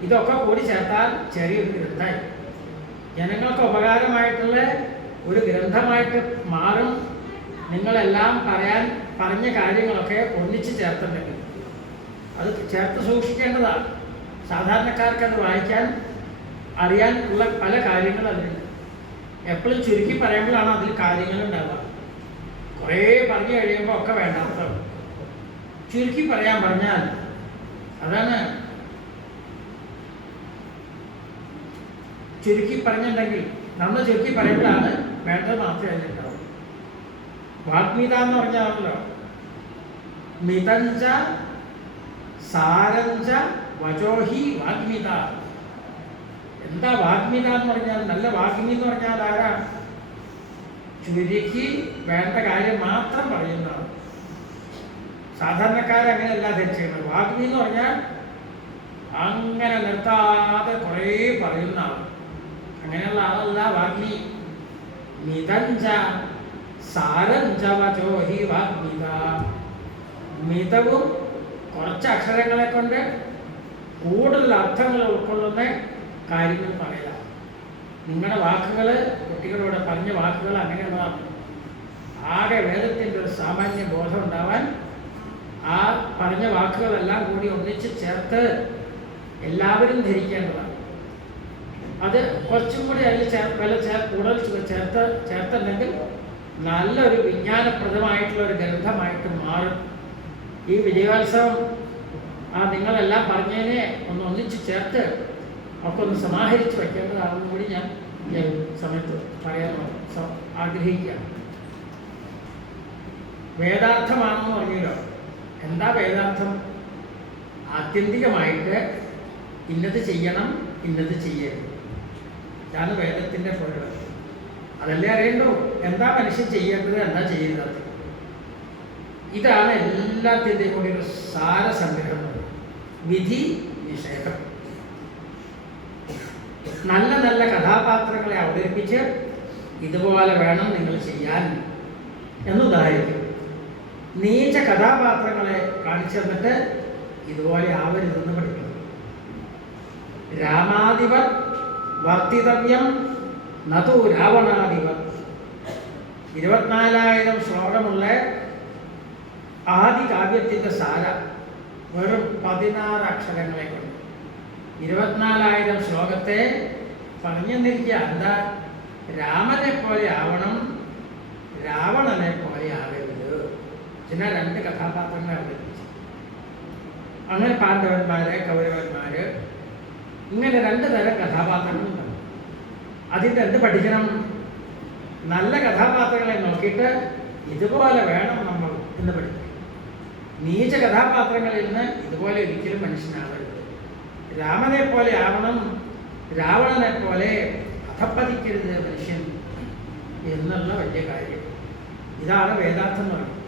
ഇതൊക്കെ കൂടി ചേർത്താൽ ചെറിയൊരു ഗ്രന്ഥമായി ജനങ്ങൾക്ക് ഉപകാരമായിട്ടുള്ള ഒരു ഗ്രന്ഥമായിട്ട് മാറും. നിങ്ങളെല്ലാം പറഞ്ഞ കാര്യങ്ങളൊക്കെ ഒന്നിച്ച് ചേർത്തിട്ടുണ്ടെങ്കിൽ അത് ചേർത്ത് സൂക്ഷിക്കേണ്ടതാണ്. സാധാരണക്കാർക്ക് അത് വായിക്കാൻ അറിയാൻ ഉള്ള പല കാര്യങ്ങളും അതിലുണ്ട്. എപ്പോഴും ചുരുക്കി പറയുമ്പോഴാണ് അതിൽ കാര്യങ്ങളുണ്ടാവുക. കുറേ പറഞ്ഞു കഴിയുമ്പോൾ ഒക്കെ വേണ്ടാത്തതാണ്. ചുരുക്കി പറഞ്ഞാൽ അതാണ്. ചുരുക്കി പറഞ്ഞിട്ടുണ്ടെങ്കിൽ നമ്മൾ ചുരുക്കി പറയുമ്പോഴാണ് വേണ്ടത് മാത്രമേ അതിലുണ്ടാവും. വാഗ്മീത എന്ന് പറഞ്ഞാണല്ലോ മിതഞ്ച സാരഞ്ച വചോഹി വാഗ്മീത. എന്താ വാഗ്മീത എന്ന് പറഞ്ഞാൽ? നല്ല വാഗ്മി എന്ന് പറഞ്ഞാൽ ആരാ? ചുരുക്കി വേണ്ട കാര്യം മാത്രം പറയുന്നതാണ്. സാധാരണക്കാരങ്ങനെയല്ല ധരിച്ചിരുന്നത്. വാഗ്മി എന്ന് പറഞ്ഞാൽ അങ്ങനെ നിർത്താതെ കുറേ പറയുന്ന ആൾ. അങ്ങനെയുള്ള ആളല്ല വാഗ്മി. മിതഞ്ച സാരഞ്ച വചോഹി വാഗ്മിത. മിതവും കുറച്ച് അക്ഷരങ്ങളെ കൊണ്ട് കൂടുതൽ അർത്ഥങ്ങൾ ഉൾക്കൊള്ളുന്ന കാര്യങ്ങൾ പറയുക. നിങ്ങളുടെ വാക്കുകൾ, കുട്ടികളോട് പറഞ്ഞ വാക്കുകൾ അങ്ങനെയുള്ളതാണ്. ആകെ വേദത്തിൻ്റെ ഒരു സാമാന്യ ബോധം ഉണ്ടാവാൻ ആ പറഞ്ഞ വാക്കുകളെല്ലാം കൂടി ഒന്നിച്ച് ചേർത്ത് എല്ലാവരും ധരിക്കേണ്ടതാണ്. അത് കുറച്ചും കൂടി അതിൽ കൂടുതൽ ചേർത്തുണ്ടെങ്കിൽ നല്ലൊരു വിജ്ഞാനപ്രദമായിട്ടുള്ള ഒരു ഗ്രന്ഥമായിട്ട് മാറും. ഈ വിജയോത്സവം നിങ്ങളെല്ലാം പറഞ്ഞതിനെ ഒന്നിച്ച് ചേർത്ത് ഒക്കെ ഒന്ന് സമാഹരിച്ച് വയ്ക്കേണ്ടതാണെന്ന് കൂടി ഞാൻ ഈ സമയത്ത് പറയാൻ ആഗ്രഹിക്കുകയാണ്. വേദാർത്ഥമാണെന്ന് പറഞ്ഞല്ലോ. എന്താ വേദാർത്ഥം? ആത്യന്തികമായിട്ട് ഇന്നത് ചെയ്യണം, ഇന്നത് ചെയ്യരുത്. ഇതാണ് വേദത്തിൻ്റെ പൊരുൾ. അതല്ലേ അറിയണ്ടോ? എന്താ മനുഷ്യൻ ചെയ്യേണ്ടത്, എന്താ ചെയ്യേണ്ടത്? ഇതാണ് എല്ലാത്തിൻ്റെയും കൂടി ഒരു സാരസംഗ്രഹം. വിധി നിഷേധം. നല്ല നല്ല കഥാപാത്രങ്ങളെ അവതരിപ്പിച്ച് ഇതുപോലെ വേണം നിങ്ങൾ ചെയ്യാൻ എന്നുദാഹരിക്കും. നീച്ച കഥാപാത്രങ്ങളെ കാണിച്ചു തന്നിട്ട് ഇതുപോലെ ആവരുതെന്ന് പഠിക്കണം. രാമാധിപർ വർത്തിതവ്യം നതു രാവണാധിപർ. 24,000 ശ്ലോകമുള്ള ആദി കാവ്യത്തിൻ്റെ സാര വെറും 16 അക്ഷരങ്ങളെ കൊണ്ട് 24,000 ശ്ലോകത്തെ പറഞ്ഞെന്നിരിക്കുക. എന്താ? രാമനെ പോലെ ആവണം, രാവണനെ പോലെ ആവരുത്. ചില 2 കഥാപാത്രങ്ങളെ അവതരിപ്പിച്ചു. അങ്ങനെ പാണ്ഡവന്മാര്, കൗരവന്മാര് ഇങ്ങനെ 2 തരം കഥാപാത്രങ്ങളുണ്ടാവും. അതിൻ്റെ എന്ത് പഠിക്കണം? നല്ല കഥാപാത്രങ്ങളെ നോക്കിയിട്ട് ഇതുപോലെ വേണം നമ്മൾ എന്ന് പഠിക്കും. നീച കഥാപാത്രങ്ങളിൽ നിന്ന് ഇതുപോലെ ഒരിക്കലും മനുഷ്യനാവരുത്. രാമനെ പോലെ ആവണം, രാവണനെ പോലെ അധപ്പതിക്കരുത് മനുഷ്യൻ എന്നുള്ള വലിയ കാര്യം. ഇതാണ് വേദാർത്ഥം എന്ന് പറയുന്നത്.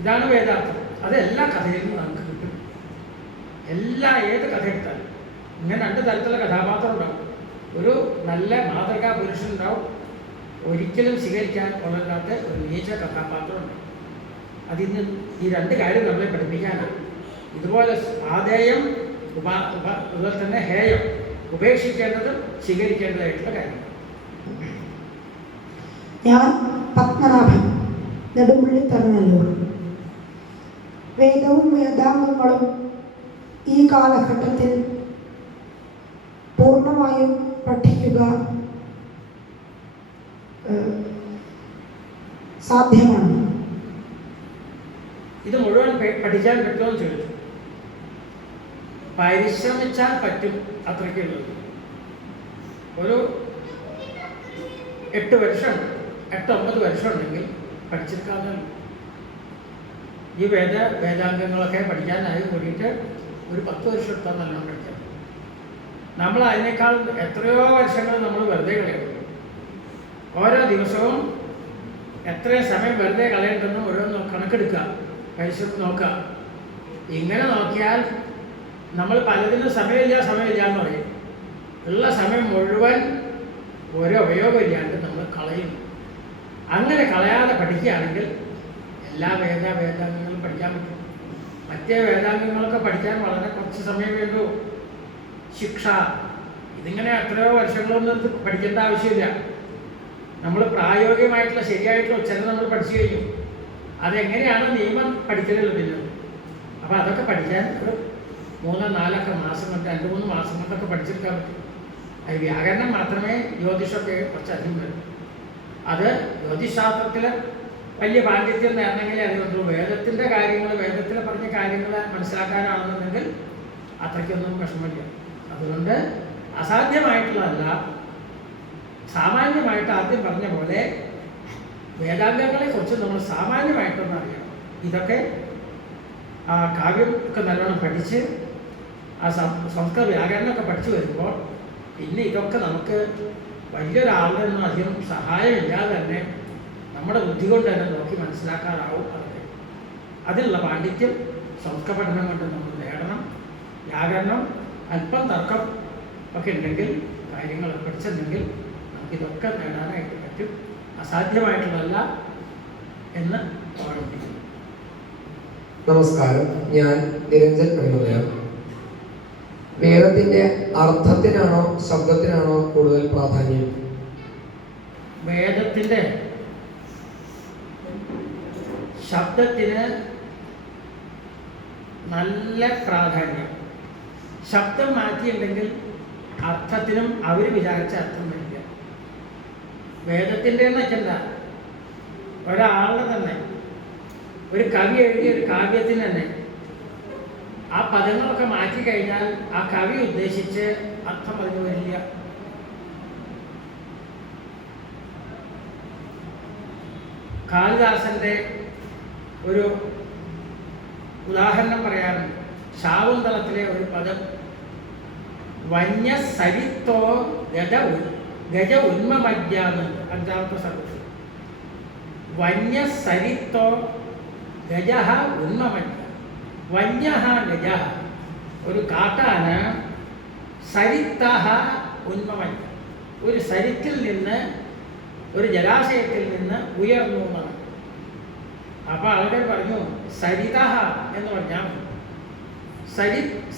ഇതാണ് വേദാർത്ഥം. അത് എല്ലാ കഥയിലും നമുക്ക് കിട്ടും. ഏത് കഥ എടുത്താലും ഇങ്ങനെ 2 തരത്തിലുള്ള കഥാപാത്രം ഉണ്ടാവും. ഒരു നല്ല മാതൃകാ പുരുഷനുണ്ടാവും, ഒരിക്കലും സ്വീകരിക്കാൻ കൊള്ളാത്ത ഒരു നീച്ച കഥാപാത്രമുണ്ട്. അതിന് ഈ 2 കാര്യം നമ്മളെ പഠിപ്പിക്കാനാണ്. ഇതുപോലെ ആദേയം അതുപോലെ തന്നെ ഹേയം, ഉപേക്ഷിക്കേണ്ടതും സ്വീകരിക്കേണ്ടതായിട്ടുള്ള കാര്യങ്ങൾ. ഞാൻ പത്മനാഭൻ, നെടുമ്പള്ളിത്തറനല്ലൂർ. വേദവും വേദാംഗങ്ങളും ഈ കാലഘട്ടത്തിൽ പൂർണ്ണമായും പഠിക്കുക സാധ്യമാണ്. ഇത് മുഴുവൻ പഠിക്കാൻ പറ്റുമെന്ന് ചോദിച്ചു. പരിശ്രമിച്ചാൽ പറ്റും, അത്രയ്ക്കുള്ളത്. ഒരു 8-9 വർഷം ഉണ്ടെങ്കിൽ പഠിച്ചെടുക്കാവുന്നതാണ്. ഈ വേദാംഗങ്ങളൊക്കെ പഠിക്കാനായി കൂടിയിട്ട് ഒരു 10 വർഷം എടുത്താൽ നല്ലോണം പഠിക്കാം. നമ്മൾ അതിനേക്കാൾ എത്രയോ വർഷങ്ങൾ നമ്മൾ വെറുതെ കളയുന്നു. ഓരോ ദിവസവും എത്രയും സമയം വെറുതെ കളയേണ്ടെന്ന് ഓരോന്ന് കണക്കെടുക്കുക, പരിശ്രമം നോക്കുക. ഇങ്ങനെ നോക്കിയാൽ നമ്മൾ പലതിനും സമയമില്ല എന്ന് പറയും. ഉള്ള സമയം മുഴുവൻ ഒരു ഉപയോഗമില്ലാണ്ട് നമ്മൾ കളയുന്നു. അങ്ങനെ കളയാതെ പഠിക്കുകയാണെങ്കിൽ എല്ലാ വേദാംഗങ്ങളും പഠിക്കാൻ പറ്റും. മറ്റേ വേദാംഗങ്ങളൊക്കെ പഠിക്കാൻ വളരെ കുറച്ച് സമയം വേണ്ടൂ. ശിക്ഷ ഇതിങ്ങനെ എത്രയോ വർഷങ്ങളൊന്നും പഠിക്കേണ്ട ആവശ്യമില്ല. നമ്മൾ പ്രായോഗികമായിട്ടുള്ള ശരിയായിട്ടുള്ള ഉച്ചരണം നമ്മൾ പഠിച്ചു കഴിഞ്ഞു. അതെങ്ങനെയാണ് നിയമം പഠിക്കലുള്ളത് പിന്നെ. അപ്പോൾ അതൊക്കെ പഠിക്കാൻ ഒരു 3-4 മാസം കൊണ്ട് 2-3 മാസം കൊണ്ടൊക്കെ പഠിച്ചെടുക്കാൻ പറ്റും. അത് വ്യാകരണം മാത്രമേ ജ്യോതിഷമൊക്കെ കുറച്ചധികം വരും. അത് ജ്യോതിശാസ്ത്രത്തിൽ വലിയ പാണ്ഡിത്യം നേടണമെങ്കിൽ അതുകൊണ്ടുള്ളൂ. വേദത്തിൻ്റെ കാര്യങ്ങൾ, വേദത്തിൽ പറഞ്ഞ കാര്യങ്ങൾ മനസ്സിലാക്കാനാണെന്നുണ്ടെങ്കിൽ അത്രയ്ക്കൊന്നും വിഷമമില്ല. അതുകൊണ്ട് അസാധ്യമായിട്ടുള്ളതല്ല, സാമാന്യമായിട്ട് ആദ്യം പറഞ്ഞ പോലെ വേദാംഗങ്ങളെ കുറിച്ച് നമ്മൾ സാമാന്യമായിട്ടൊന്നും അറിയണം. ഇതൊക്കെ ആ കാവ്യം ഒക്കെ നല്ലോണം പഠിച്ച് ആ സംസ്കൃത വ്യാകരണമൊക്കെ പഠിച്ചു വരുമ്പോൾ പിന്നെ ഇതൊക്കെ നമുക്ക് വലിയൊരാളുടെ ഒന്നും അധികം സഹായമില്ലാതെ തന്നെ നമ്മുടെ ബുദ്ധി കൊണ്ട് തന്നെ നോക്കി മനസ്സിലാക്കാനാവും. അതൊക്കെ അതിനുള്ള പാണ്ഡിത്യം സംസ്കൃത പഠനം കൊണ്ട് നമ്മൾ നേടണം. വ്യാകരണം അല്പം തർക്കം ഒക്കെ ഉണ്ടെങ്കിൽ, കാര്യങ്ങൾ പഠിച്ചിട്ടുണ്ടെങ്കിൽ നമുക്കിതൊക്കെ നേടാനായിട്ട് പറ്റും. അസാധ്യമായിട്ടുള്ളതല്ല എന്ന് ഓർമ്മിപ്പിക്കുന്നു. നമസ്കാരം, ഞാൻ നിരഞ്ജൻ അണിമലയം. വേദത്തിന്റെ അർത്ഥത്തിനാണോ ശബ്ദത്തിനാണോ കൂടുതൽ പ്രാധാന്യം? വേദത്തിൻ്റെ ശബ്ദത്തിന് നല്ല പ്രാധാന്യം. ശബ്ദം മാറ്റിയിട്ടുണ്ടെങ്കിൽ അർത്ഥത്തിനും അവർ വിചാരിച്ച അർത്ഥം വരില്ല. വേദത്തിൻ്റെ എന്ന് വെച്ചെന്താ, ഒരാളുടെ തന്നെ ഒരു കവി എഴുതിയ ഒരു കാവ്യത്തിന് തന്നെ ആ പദങ്ങളൊക്കെ മാറ്റിക്കഴിഞ്ഞാൽ ആ കവി ഉദ്ദേശിച്ച് അർത്ഥം അതിന് വരില്ല. കാളിദാസന്റെ ഒരു ഉദാഹരണം പറയാറുണ്ട്. ശാകുന്തളത്തിലെ ഒരു പദം വന്യസരിത്തോ ഗജ ഉന്മമജ്ഞാന്ന്, 5ാമത്തെ സർവ്വത്തിൽ വന്യസരിത്തോ ഗജ ഉന്മമജ്ഞ. വന്യ ഗജ ഒരു കാട്ടാന, സരിത്ത ഉന്മമജ്ഞ ഒരു സരിത്തിൽ നിന്ന്, ഒരു ജലാശയത്തിൽ നിന്ന് ഉയർന്നു എന്നാണ്. അപ്പോൾ ആളുകൾ പറഞ്ഞു സരിത എന്ന് പറഞ്ഞാൽ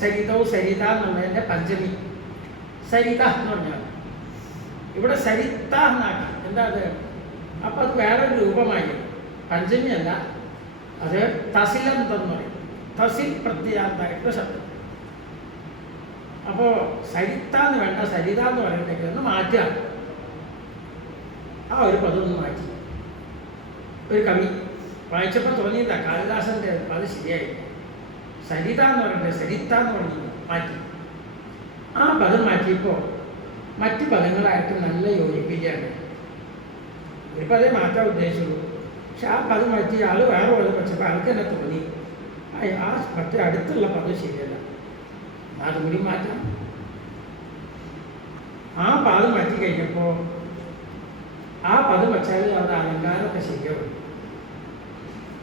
സരിത എന്നുള്ളതിൻ്റെ പഞ്ചമി സരിത എന്ന് പറഞ്ഞാൽ ഇവിടെ സരിത്ത എന്നാക്കി. എന്താ അത്? അപ്പോൾ അത് വേറൊരു രൂപമായി, പഞ്ചമി അല്ല, അത് തസിലെന്ന് പറയും. തസിൽ പ്രത്യാന്തായിട്ടുള്ള ശബ്ദം. അപ്പോൾ സരിത്ത എന്ന് വേണ്ട, സരിത എന്ന് പറയുന്നുണ്ടെങ്കിൽ ഒന്ന് മാറ്റുക. ആ ഒരു പദം ഒന്ന് മാറ്റി. ഒരു കവി വായിച്ചപ്പോൾ തോന്നിയില്ല കാളിദാസൻ്റെ അത് ശരിയായില്ല. സരിത എന്ന് പറയണ്ടേ സരിത്ത എന്ന് പറഞ്ഞു മാറ്റി. ആ പദം മാറ്റിയപ്പോൾ മറ്റ് പദങ്ങളായിട്ട് നല്ല യോജിപ്പിക്കുകയാണ്. ഒരു പദം മാറ്റാൻ ഉദ്ദേശിച്ചുള്ളൂ. പക്ഷെ ആ പദം മാറ്റി ആൾ വേറെ പദം വെച്ചപ്പോൾ ആൾക്ക് തന്നെ തോന്നി ആ മറ്റേ അടുത്തുള്ള പദം ശരിയല്ല, അതും കൂടി മാറ്റാം. ആ പദം മാറ്റി കഴിഞ്ഞപ്പോൾ ആ പദം വെച്ചാൽ അവിടെ അലങ്കാരമൊക്കെ ശരിയാവും.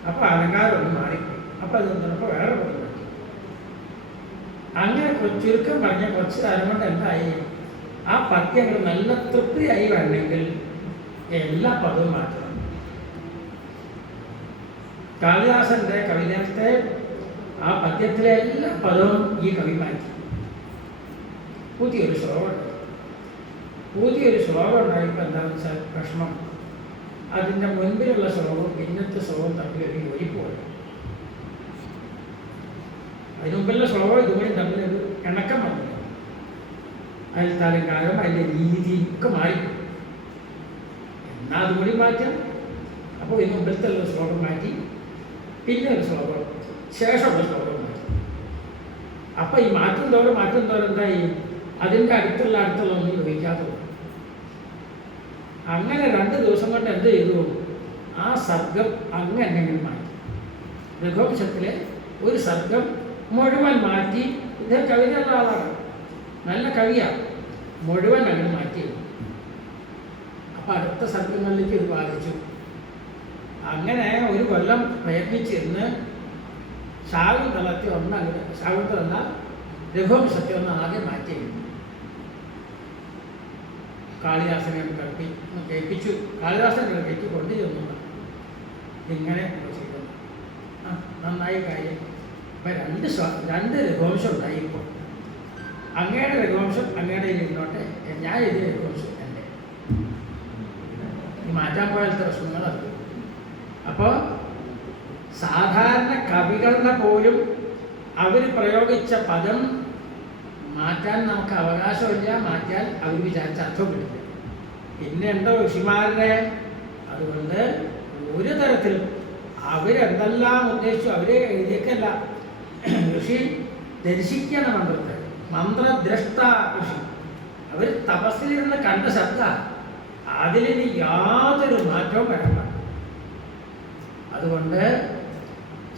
അപ്പോൾ അലങ്കാരം ഒന്ന് മാറിപ്പോയി. അപ്പോൾ അത് നിന്നപ്പോൾ വേറെ പദം മാറ്റി. അങ്ങനെ ചുരുക്കം പറഞ്ഞ കുറച്ച് കാലം കൊണ്ട് എന്തായി, ആ പദ്യങ്ങൾ നല്ല തൃപ്തിയായി വേണമെങ്കിൽ എല്ലാ പദവും മാറ്റണം. കാളിദാസന്റെ കവിതത്തെ ആ പദ്യത്തിലെ എല്ലാ പദവും ഈ കവി മാറ്റി. പുതിയൊരു ശ്ലോകം ഉണ്ടായപ്പോൾ എന്താണെന്ന് വെച്ചാൽ പ്രശ്നം, അതിൻ്റെ മുൻപിലുള്ള ശ്ലോകവും പിന്നത്തെ ശ്ലോകവും തമ്മിലൊരു യോജിപ്പോയി. അതിന് മുമ്പിലുള്ള ശ്ലോകം ഇതുവരെ തമ്മിലൊരു ഇണക്കം വന്നു. അതിൽ തലങ്കാലം അതിൻ്റെ രീതി ഒക്കെ മാറി. എന്നാൽ അതുകൂടി മാറ്റാം. അപ്പോൾ ഇതിന് മുമ്പിലത്തെ ശ്ലോകം മാറ്റി, പിന്നെ ഒരു ശ്ലോകം, ശേഷമുള്ള ശ്ലോകം മാറ്റി. അപ്പം ഈ മാറ്റം തോറും എന്തായി, അതിൻ്റെ അടുത്തുള്ള ഒന്നും യോജിക്കാതെ പോകും. അങ്ങനെ 2 ദിവസം കൊണ്ട് എന്ത് ചെയ്തു, ആ സർഗം അങ്ങനെ മാറ്റി. രഘുവംശത്തിലെ ഒരു സർഗം മുഴുവൻ മാറ്റി. ഇത് കവിതയുള്ള ആളാണ്, നല്ല കവിയാണ്, മുഴുവൻ അങ്ങനെ മാറ്റി. അപ്പം അടുത്ത സർഗങ്ങളിലേക്ക് ഇത് ബാധിച്ചു. അങ്ങനെ ഒരു കൊല്ലം പ്രയത്നിച്ചിരുന്ന് ശാകുന്തളത്തെ എന്നാൽ രഘുവംശത്തെ ഒന്ന് ആകെ മാറ്റി. കാളിദാസനെ കേൾപ്പിച്ചു. കാളിദാസനെ കേൾപ്പിച്ച് കൊണ്ടു ചെന്നു. ഇങ്ങനെ ചെയ്തു. നന്നായി കാര്യം. അപ്പം രണ്ട് രഘുവംശം ഉണ്ടായി. ഇപ്പോൾ അങ്ങയുടെ രഘുവംശം അങ്ങയുടെ ഇരുന്നോട്ടെ, ഞാൻ എഴുതിയ രഘുവംശം എൻ്റെ. ഈ മാറ്റാൻ പോലത്തെ പ്രശ്നങ്ങൾ അത്. അപ്പോൾ സാധാരണ കവികളുടെ പോലും അവർ പ്രയോഗിച്ച പദം മാറ്റാൻ നമുക്ക് അവകാശമില്ല. മാറ്റാൻ അവർ വിചാരിച്ച അർത്ഥം കിട്ടില്ല. പിന്നെ ഉണ്ടോ ഋഷിമാരുടെ? അതുകൊണ്ട് ഒരു തരത്തിലും അവരെന്തെല്ലാം ഉദ്ദേശിച്ചു അവരെ എഴുതിയേക്കല്ല. ഋഷി ദർശിക്കണ മന്ത്രത്തെ, മന്ത്രദ്രഷ്ട ഋഷി. അവർ തപസ്സിലിരുന്ന് കണ്ട ശബ്ദ, അതിലിന് യാതൊരു മാറ്റവും വരണ്ട. അതുകൊണ്ട്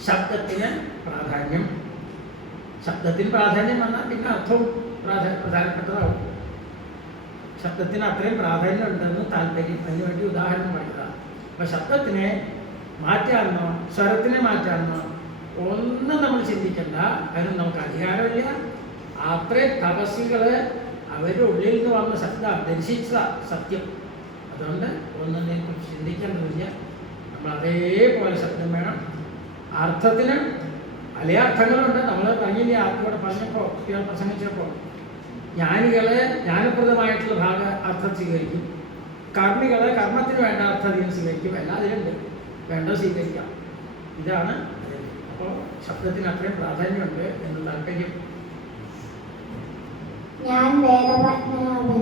ശബ്ദത്തിന് പ്രാധാന്യം. ശബ്ദത്തിന് പ്രാധാന്യം വന്നാൽ പിന്നെ അർത്ഥവും പ്രധാനപ്പെട്ടതാവും. ശബ്ദത്തിന് അത്രയും പ്രാധാന്യം ഉണ്ടെന്ന് താല്പര്യം. അതിനുവേണ്ടി ഉദാഹരണം പറയുക. അപ്പം ശബ്ദത്തിനെ മാറ്റാമെന്നോ സ്വരത്തിനെ മാറ്റാമെന്നോ ഒന്നും നമ്മൾ ചിന്തിക്കണ്ട. അതിന് നമുക്ക് അധികാരമില്ല. അത്രയും തപസ്വികൾ അവരുടെ ഉള്ളിൽ നിന്ന് വന്ന ശബ്ദം ദർശിച്ച സത്യം. അതുകൊണ്ട് ഒന്നും കുറിച്ച് ചിന്തിക്കേണ്ടതില്ല. നമ്മൾ അതേപോലെ ശബ്ദം വേണം. അർത്ഥത്തിന് പല അർത്ഥങ്ങളുണ്ട്. നമ്മൾ പറഞ്ഞില്ലേ, ആർക്കോടെ പറഞ്ഞപ്പോൾ കുട്ടികൾ പ്രസംഗിച്ചപ്പോൾ ജ്ഞാനികളെ ജ്ഞാനപ്രദമായിട്ടുള്ള അർത്ഥം സ്വീകരിക്കും, കർമ്മികളെ കർമ്മത്തിന് വേണ്ട അർത്ഥം സ്വീകരിക്കും. എല്ലാം അതിലുണ്ട്, വേണ്ട സ്വീകരിക്കാം. ഇതാണ്. അപ്പോൾ ശബ്ദത്തിന് അത്രയും പ്രാധാന്യമുണ്ട് എന്ന് താല്പര്യം. ഞാൻ വേദപത്മനാഭൻ,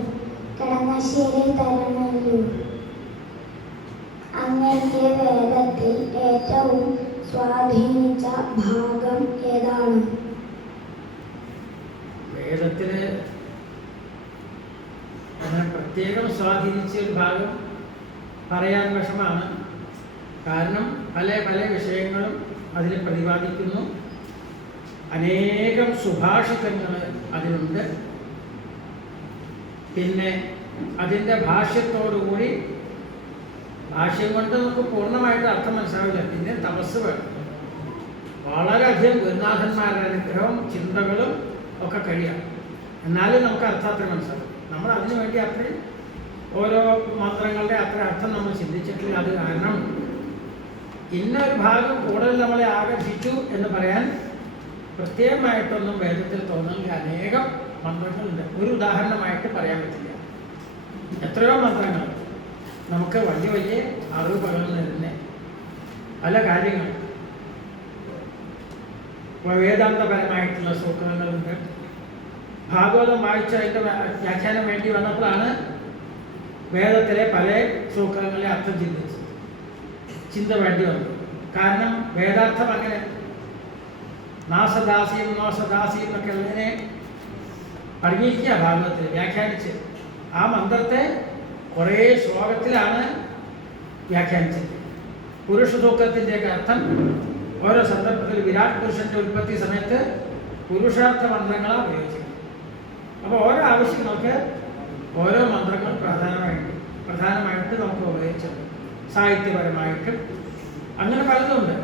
കടങ്ങശ്ശേരി തരണല്ലൂർ. അങ്ങനത്തെ വേദത്തിൽ ഏറ്റവും സ്വാധീനിച്ച ഭാഗം ഏതാണ്? വേദത്തില് അങ്ങനെ പ്രത്യേകം സ്വാധീനിച്ച ഒരു ഭാഗം പറയാൻ വിഷമാണ്. കാരണം പല വിഷയങ്ങളും അതിൽ പ്രതിപാദിക്കുന്നു. അനേകം സുഭാഷിതങ്ങൾ അതിലുണ്ട്. പിന്നെ അതിൻ്റെ ഭാഷ്യത്തോടുകൂടി, ഭാഷ്യം കൊണ്ട് നമുക്ക് പൂർണ്ണമായിട്ട് അർത്ഥം മനസ്സിലാവില്ല. പിന്നെ തപസ് വേണം. വളരെയധികം ഗുരുനാഥന്മാരുടെ അനുഗ്രഹവും ചിന്തകളും ഒക്കെ കഴിയാം. എന്നാലും നമുക്ക് അർത്ഥത്തിന് മനസ്സിലാവും. നമ്മൾ അതിനു വേണ്ടി അത്രയും ഓരോ മന്ത്രങ്ങളുടെ അത്ര അർത്ഥം നമ്മൾ ചിന്തിച്ചിട്ടില്ല. അത് കാരണം ഇന്നൊരു ഭാഗം കൂടുതൽ നമ്മളെ ആകർഷിച്ചു എന്ന് പറയാൻ പ്രത്യേകമായിട്ടൊന്നും വേദത്തിൽ തോന്നുന്നില്ല. അനേകം മന്ത്രങ്ങളുണ്ട്. ഒരു ഉദാഹരണമായിട്ട് പറയാൻ പറ്റില്ല. എത്രയോ മന്ത്രങ്ങൾ നമുക്ക് വലിയ അറിവ് പകർന്നിരുന്ന പല കാര്യങ്ങൾ. വേദാന്തപരമായിട്ടുള്ള സൂത്രങ്ങളുണ്ട്. ഭാഗവതം വായിച്ച അതിൻ്റെ വ്യാഖ്യാനം വേണ്ടി വന്നപ്പോഴാണ് വേദത്തിലെ പല സൂത്രങ്ങളെ അർത്ഥം ചിന്ത വേണ്ടി വന്നു. കാരണം വേദാർത്ഥം അങ്ങനെ നാസദാസിയും എന്നൊക്കെ ഉള്ളതിനെ പറഞ്ഞിരിക്കുക ഭാഗവത്തിൽ വ്യാഖ്യാനിച്ച്. ആ മന്ത്രത്തെ കുറേ ശ്ലോകത്തിലാണ് വ്യാഖ്യാനിച്ചത്. പുരുഷ സൂക്തത്തിൻ്റെയൊക്കെ അർത്ഥം ഓരോ സന്ദർഭത്തിൽ വിരാട് പുരുഷൻ്റെ ഉൽപ്പത്തി സമയത്ത് പുരുഷാർത്ഥ മന്ത്രങ്ങളാണ് ഉപയോഗിച്ചത്. അപ്പോൾ ഓരോ ആവശ്യങ്ങൾക്ക് ഓരോ മന്ത്രങ്ങൾ പ്രധാനമായിട്ട് നമുക്ക് ഉപയോഗിച്ചത്. സാഹിത്യപരമായിട്ടും അങ്ങനെ പലതുണ്ട്.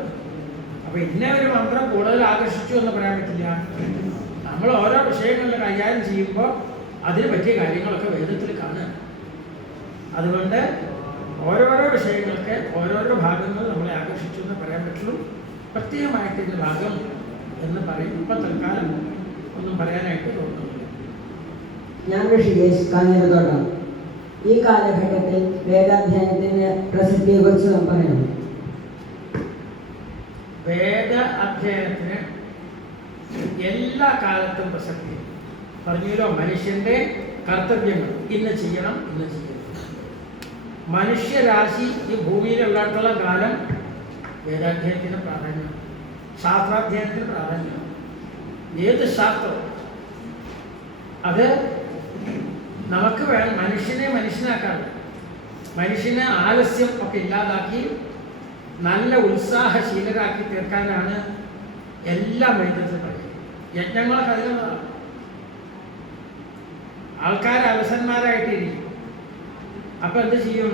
അപ്പോൾ ഇന്ന ഒരു മന്ത്രം കൂടുതൽ ആകർഷിച്ചു എന്ന് പറയാൻ പറ്റില്ല. നമ്മൾ ഓരോ വിഷയങ്ങളിൽ കൈകാര്യം ചെയ്യുമ്പോൾ അതിന് പറ്റിയ കാര്യങ്ങളൊക്കെ വേദത്തിൽ കാണുക. അതുകൊണ്ട് ഓരോരോ വിഷയങ്ങൾക്ക് ഓരോരോ ഭാഗങ്ങൾ നമ്മളെ ആകർഷിച്ചു എന്ന് പറയാൻ പറ്റുള്ളൂ. പ്രത്യേകമായിട്ട് ഇതിൻ്റെ ഭാഗം എന്ന് പറയും ഇപ്പം തൽക്കാലം ഒന്നും പറയാനായിട്ട് തോന്നുന്നില്ല. ഞാൻ ഋഷികേശ് കാഞ്ഞിരത്തോട്ടം. ഈ കാലഘട്ടത്തിൽ വേദാധ്യയനത്തിൻ്റെ പ്രസക്തിയെക്കുറിച്ച് നാം പറയണം. വേദ അധ്യയനത്തിന് എല്ലാ കാലത്തും പ്രസക്തി പറഞ്ഞല്ലോ. മനുഷ്യൻ്റെ കർത്തവ്യങ്ങൾ ഇന്ന് ചെയ്യണം, ഇന്ന് ചെയ്യണം. മനുഷ്യരാശി ഈ ഭൂമിയിലുള്ളിടത്തോളം കാലം വേദാധ്യയനത്തിന് പ്രാധാന്യം, ശാസ്ത്രാധ്യയനത്തിന് പ്രാധാന്യം. ഏത് ശാസ്ത്രം അത് നമുക്ക് വേണം മനുഷ്യനെ മനുഷ്യനാക്കാണ്. മനുഷ്യനെ ആലസ്യം ഒക്കെ ഇല്ലാതാക്കി നല്ല ഉത്സാഹശീലരാക്കി തീർക്കാനാണ് എല്ലാ വേദത്തിലും പറയുന്നത്. യജ്ഞങ്ങളൊക്കെ അതിലുള്ളതാണ്. ആൾക്കാർ അലസന്മാരായിട്ടിരിക്കും. അപ്പം എന്ത് ചെയ്യും?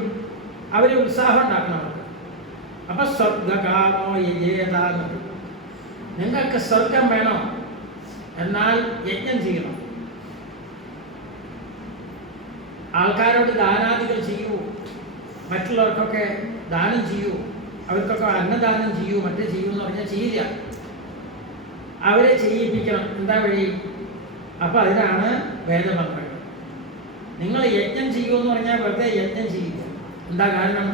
അവർ ഉത്സാഹം ഉണ്ടാക്കണം അവർക്ക്. അപ്പം സ്വർഗകാമോ യജേതാന്ന്, നിങ്ങൾക്ക് സ്വർഗം വേണം എന്നാൽ യജ്ഞം ചെയ്യണം. ആൾക്കാരോട് ദാനാദികൾ ചെയ്യൂ, മറ്റുള്ളവർക്കൊക്കെ ദാനം ചെയ്യൂ, അവർക്കൊക്കെ അന്നദാനം ചെയ്യൂ, മറ്റേ ചെയ്യൂ എന്ന് പറഞ്ഞാൽ ചെയ്യില്ല. അവരെ ചെയ്യിപ്പിക്കണം. എന്താ വഴി? അപ്പം അതിനാണ് വേദമന്ത്രങ്ങൾ. നിങ്ങൾ യജ്ഞം ചെയ്യൂ എന്ന് പറഞ്ഞാൽ വെറുതെ യജ്ഞം ചെയ്യില്ല. എന്താ കാരണം?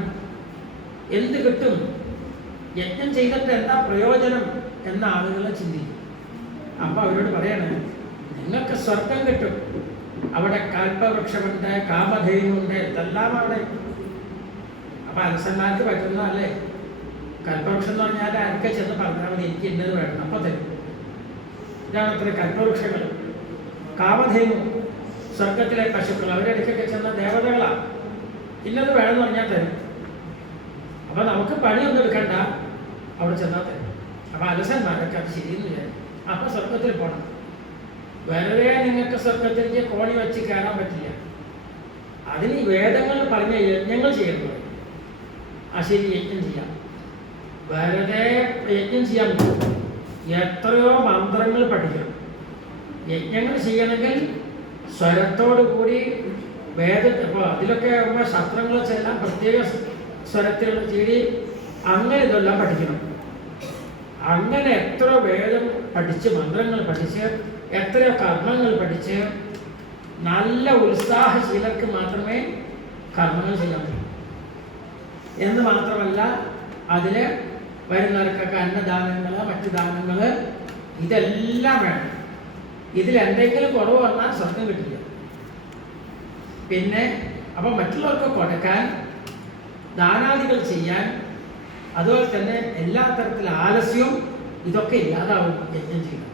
എന്ത് കിട്ടും? യജ്ഞം ചെയ്തിട്ട് എന്താ പ്രയോജനം എന്ന ആളുകൾ ചിന്തിക്കും. അപ്പം അവരോട് പറയണേ, നിങ്ങൾക്ക് സ്വർഗം കിട്ടും. അവിടെ കൽപ്പവൃക്ഷമുണ്ട്, കാമധേനുണ്ട്, ഇതെല്ലാം അവിടെ. അപ്പം അലസന്മാർക്ക് പറ്റുന്നതല്ലേ? കൽപ്പവൃക്ഷം എന്ന് പറഞ്ഞാൽ ആരൊക്കെ ചെന്ന് പറഞ്ഞാൽ മതി, എനിക്ക് ഇന്നത് വേണം, അപ്പം തരും. ഇതാണ് അത്ര കൽപ്പവൃക്ഷങ്ങൾ. കാമധേനു സ്വർഗത്തിലെ പശുക്കൾ, അവരിടയ്ക്കൊക്കെ ചെന്ന ദേവതകളാണ്. ഇന്നത് വേണമെന്ന് പറഞ്ഞാൽ തരും. അപ്പം നമുക്ക് പണിയൊന്നും എടുക്കണ്ട, അവിടെ ചെന്നാൽ തരും. അപ്പം അലസന്മാരൊക്കെ അത് ശരിയെന്ന് വിചാരിക്കും. അപ്പം സ്വർഗത്തിൽ പോകണം. വെറുതെ നിങ്ങൾക്ക് സ്വർഗത്തിലേക്ക് കോണി വെച്ച് കയറാൻ പറ്റില്ല. അതിന് ഈ വേദങ്ങൾ പറഞ്ഞ യജ്ഞങ്ങൾ ചെയ്യുന്നത്. ആ ശരി, യജ്ഞം ചെയ്യാം. വെറുതെ യജ്ഞം ചെയ്യാൻ പറ്റും. എത്രയോ മന്ത്രങ്ങൾ പഠിക്കണം. യജ്ഞങ്ങൾ ചെയ്യണമെങ്കിൽ സ്വരത്തോടു കൂടി അപ്പോൾ അതിലൊക്കെ ശസ്ത്രങ്ങൾ ചെല്ലാം പ്രത്യേക സ്വരത്തിൽ ചെയ്തി അങ്ങനെ ഇതെല്ലാം പഠിക്കണം. അങ്ങനെ എത്ര വേദം പഠിച്ച്, മന്ത്രങ്ങൾ പഠിച്ച്, എത്രയോ കർമ്മങ്ങൾ പഠിച്ച് നല്ല ഉത്സാഹശീലർക്ക് മാത്രമേ കർമ്മങ്ങൾ ചെയ്യാൻ പറ്റൂ. എന്ന് മാത്രമല്ല അതിൽ വരുന്നവർക്കൊക്കെ അന്നദാനങ്ങൾ, മറ്റു ദാനങ്ങൾ, ഇതെല്ലാം വേണം. ഇതിലെന്തെങ്കിലും കുറവ് വന്നാൽ സ്വർഗം കിട്ടില്ല. പിന്നെ അപ്പം മറ്റുള്ളവർക്ക് കൊടുക്കാൻ, ദാനാദികൾ ചെയ്യാൻ, അതുപോലെ തന്നെ എല്ലാ തരത്തിലും ആലസ്യവും ഇതൊക്കെ ഇല്ലാതാവും യജ്ഞം ചെയ്യണം.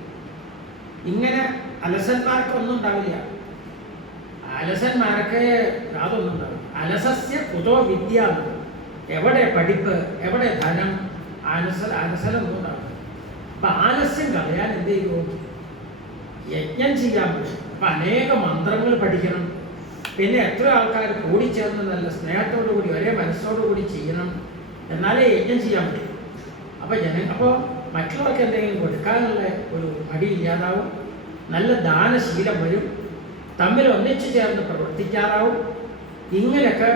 ഇങ്ങനെ അലസന്മാർക്കൊന്നും ഉണ്ടാവില്ല. അലസന്മാർക്ക് യാതൊന്നും ഉണ്ടാവില്ല. അലസസ്യ കുതോ വിദ്യ, എവിടെ പഠിപ്പ്, എവിടെ ധനം, അലസലൊന്നും ഉണ്ടാവില്ല. അപ്പം ആലസ്യം കളയാൻ എന്ത് ചെയ്തു? യജ്ഞം ചെയ്യാൻ പറ്റും. അപ്പം അനേക മന്ത്രങ്ങൾ പഠിക്കണം. പിന്നെ എത്ര ആൾക്കാർ കൂടിച്ചേർന്ന് നല്ല സ്നേഹത്തോടു കൂടി ഒരേ മനസ്സോടുകൂടി ചെയ്യണം, എന്നാലേ യജ്ഞം ചെയ്യാൻ പറ്റും. അപ്പോൾ മറ്റുള്ളവർക്ക് എന്തെങ്കിലും കൊടുക്കാനുള്ള ഒരു മടി ഇല്ലാതാവും. നല്ല ദാനശീലം വരും. തമ്മിൽ ഒന്നിച്ചു ചേർന്ന് പ്രവർത്തിക്കാറാവും. ഇങ്ങനെയൊക്കെ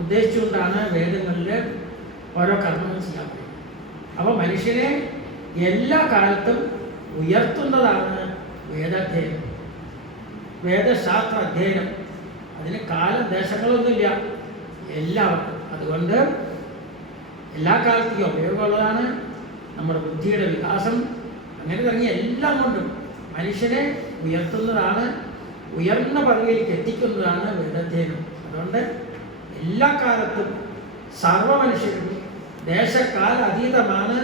ഉദ്ദേശിച്ചുകൊണ്ടാണ് വേദങ്ങളിൽ ഓരോ കർമ്മങ്ങൾ ചെയ്യാൻ പറ്റും. അപ്പോൾ മനുഷ്യനെ എല്ലാ കാലത്തും ഉയർത്തുന്നതാണ് വേദാധ്യയനം, വേദശാസ്ത്ര അധ്യയനം. അതിന് കാലദേശങ്ങളൊന്നുമില്ല, എല്ലാവർക്കും. അതുകൊണ്ട് എല്ലാ കാലത്തേക്കും ഉപയോഗമുള്ളതാണ്. നമ്മുടെ ബുദ്ധിയുടെ വികാസം അങ്ങനെ തുടങ്ങി എല്ലാം കൊണ്ടും മനുഷ്യനെ ഉയർത്തുന്നതാണ്, ഉയർന്ന പദവിയിലേക്ക് എത്തിക്കുന്നതാണ് വേദാധ്യയനം. അതുകൊണ്ട് എല്ലാ കാലത്തും സർവ മനുഷ്യരും ദേശകാല അതീതമാണ്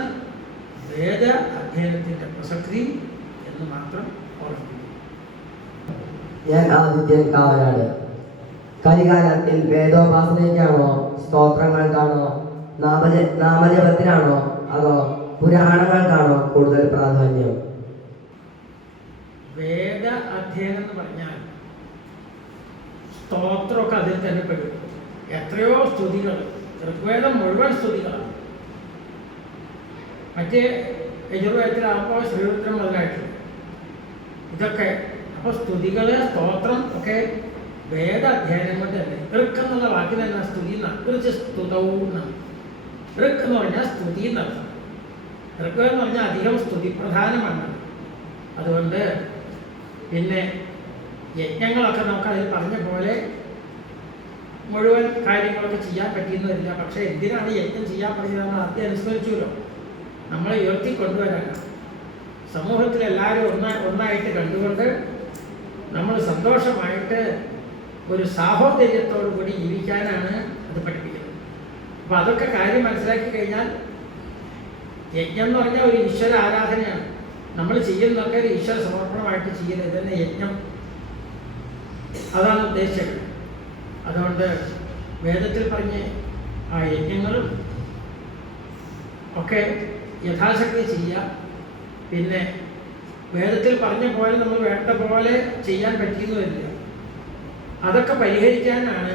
വേദ അധ്യയനത്തിൻ്റെ പ്രസക്തി എന്ന് മാത്രം ഓർമ്മിക്കുന്നു. ഞാൻ ആദിത്യൻ കാവനാട്. കലികാലത്തിൽ വേദോപാസനയ്ക്കാണോ, സ്തോത്രങ്ങൾക്കാണോ, നാമജപത്തിനാണോ, അതോ പുരാണങ്ങൾക്കാണോ കൂടുതൽ പ്രാധാന്യം? വേദ അധ്യയനം എന്ന് പറഞ്ഞാൽ സ്തോത്രമൊക്കെ അതിൽ തന്നെ പെടും. എത്രയോ സ്തുതികൾ, ഋഗ്വേദം മുഴുവൻ സ്തുതികളാണ്. മറ്റേ യജുർവേദത്തിലാകുമ്പോൾ ശ്രീരുദ്രം മുതലായിട്ടുണ്ട്. ഇതൊക്കെ അപ്പോൾ സ്തുതികൾ, സ്തോത്രം ഒക്കെ വേദ അധ്യയനം കൊണ്ട് തന്നെ. ഋക്ക് എന്നുള്ള വാക്കിന് തന്നെ സ്തുതി എന്നാണ്. കുറിച്ച് സ്തുതവും എന്നാണ്. ഋക്ക് എന്ന് പറഞ്ഞാൽ സ്തുതി എന്നർത്ഥം. ഋഗ്വേദം എന്ന് പറഞ്ഞാൽ അധികം സ്തുതി പ്രധാനമാണ്. അതുകൊണ്ട് പിന്നെ യജ്ഞങ്ങളൊക്കെ നമുക്ക് അതിൽ പറഞ്ഞ പോലെ മുഴുവൻ കാര്യങ്ങളൊക്കെ ചെയ്യാൻ പറ്റിയെന്ന് വരില്ല. പക്ഷേ എന്തിനാണ് യജ്ഞം ചെയ്യാൻ പറ്റിയതെന്ന് ആദ്യം അനുസ്മരിച്ചുല്ലോ. നമ്മളെ ഉയർത്തി കൊണ്ടുവരാനാണ്. സമൂഹത്തിൽ എല്ലാവരും ഒന്നായിട്ട് കണ്ടുകൊണ്ട് നമ്മൾ സന്തോഷമായിട്ട് ഒരു സാഹോദര്യത്തോടു കൂടി ജീവിക്കാനാണ് അത് പഠിപ്പിക്കുന്നത്. അപ്പോൾ അതൊക്കെ കാര്യം മനസ്സിലാക്കി കഴിഞ്ഞാൽ യജ്ഞം എന്ന് പറഞ്ഞാൽ ഒരു ഈശ്വര ആരാധനയാണ്. നമ്മൾ ചെയ്യുന്നതൊക്കെ ഒരു ഈശ്വര സമർപ്പണമായിട്ട് ചെയ്യുന്നത് തന്നെ യജ്ഞം. അതാണ് ഉദ്ദേശിച്ചത്. അതുകൊണ്ട് വേദത്തിൽ പറഞ്ഞ് ആ യജ്ഞങ്ങളും ഒക്കെ യഥാശക്തി ചെയ്യുക. പിന്നെ വേദത്തിൽ പറഞ്ഞ പോലെ നമ്മൾ വേണ്ട പോലെ ചെയ്യാൻ പറ്റിയെന്ന് വരില്ല. അതൊക്കെ പരിഹരിക്കാനാണ്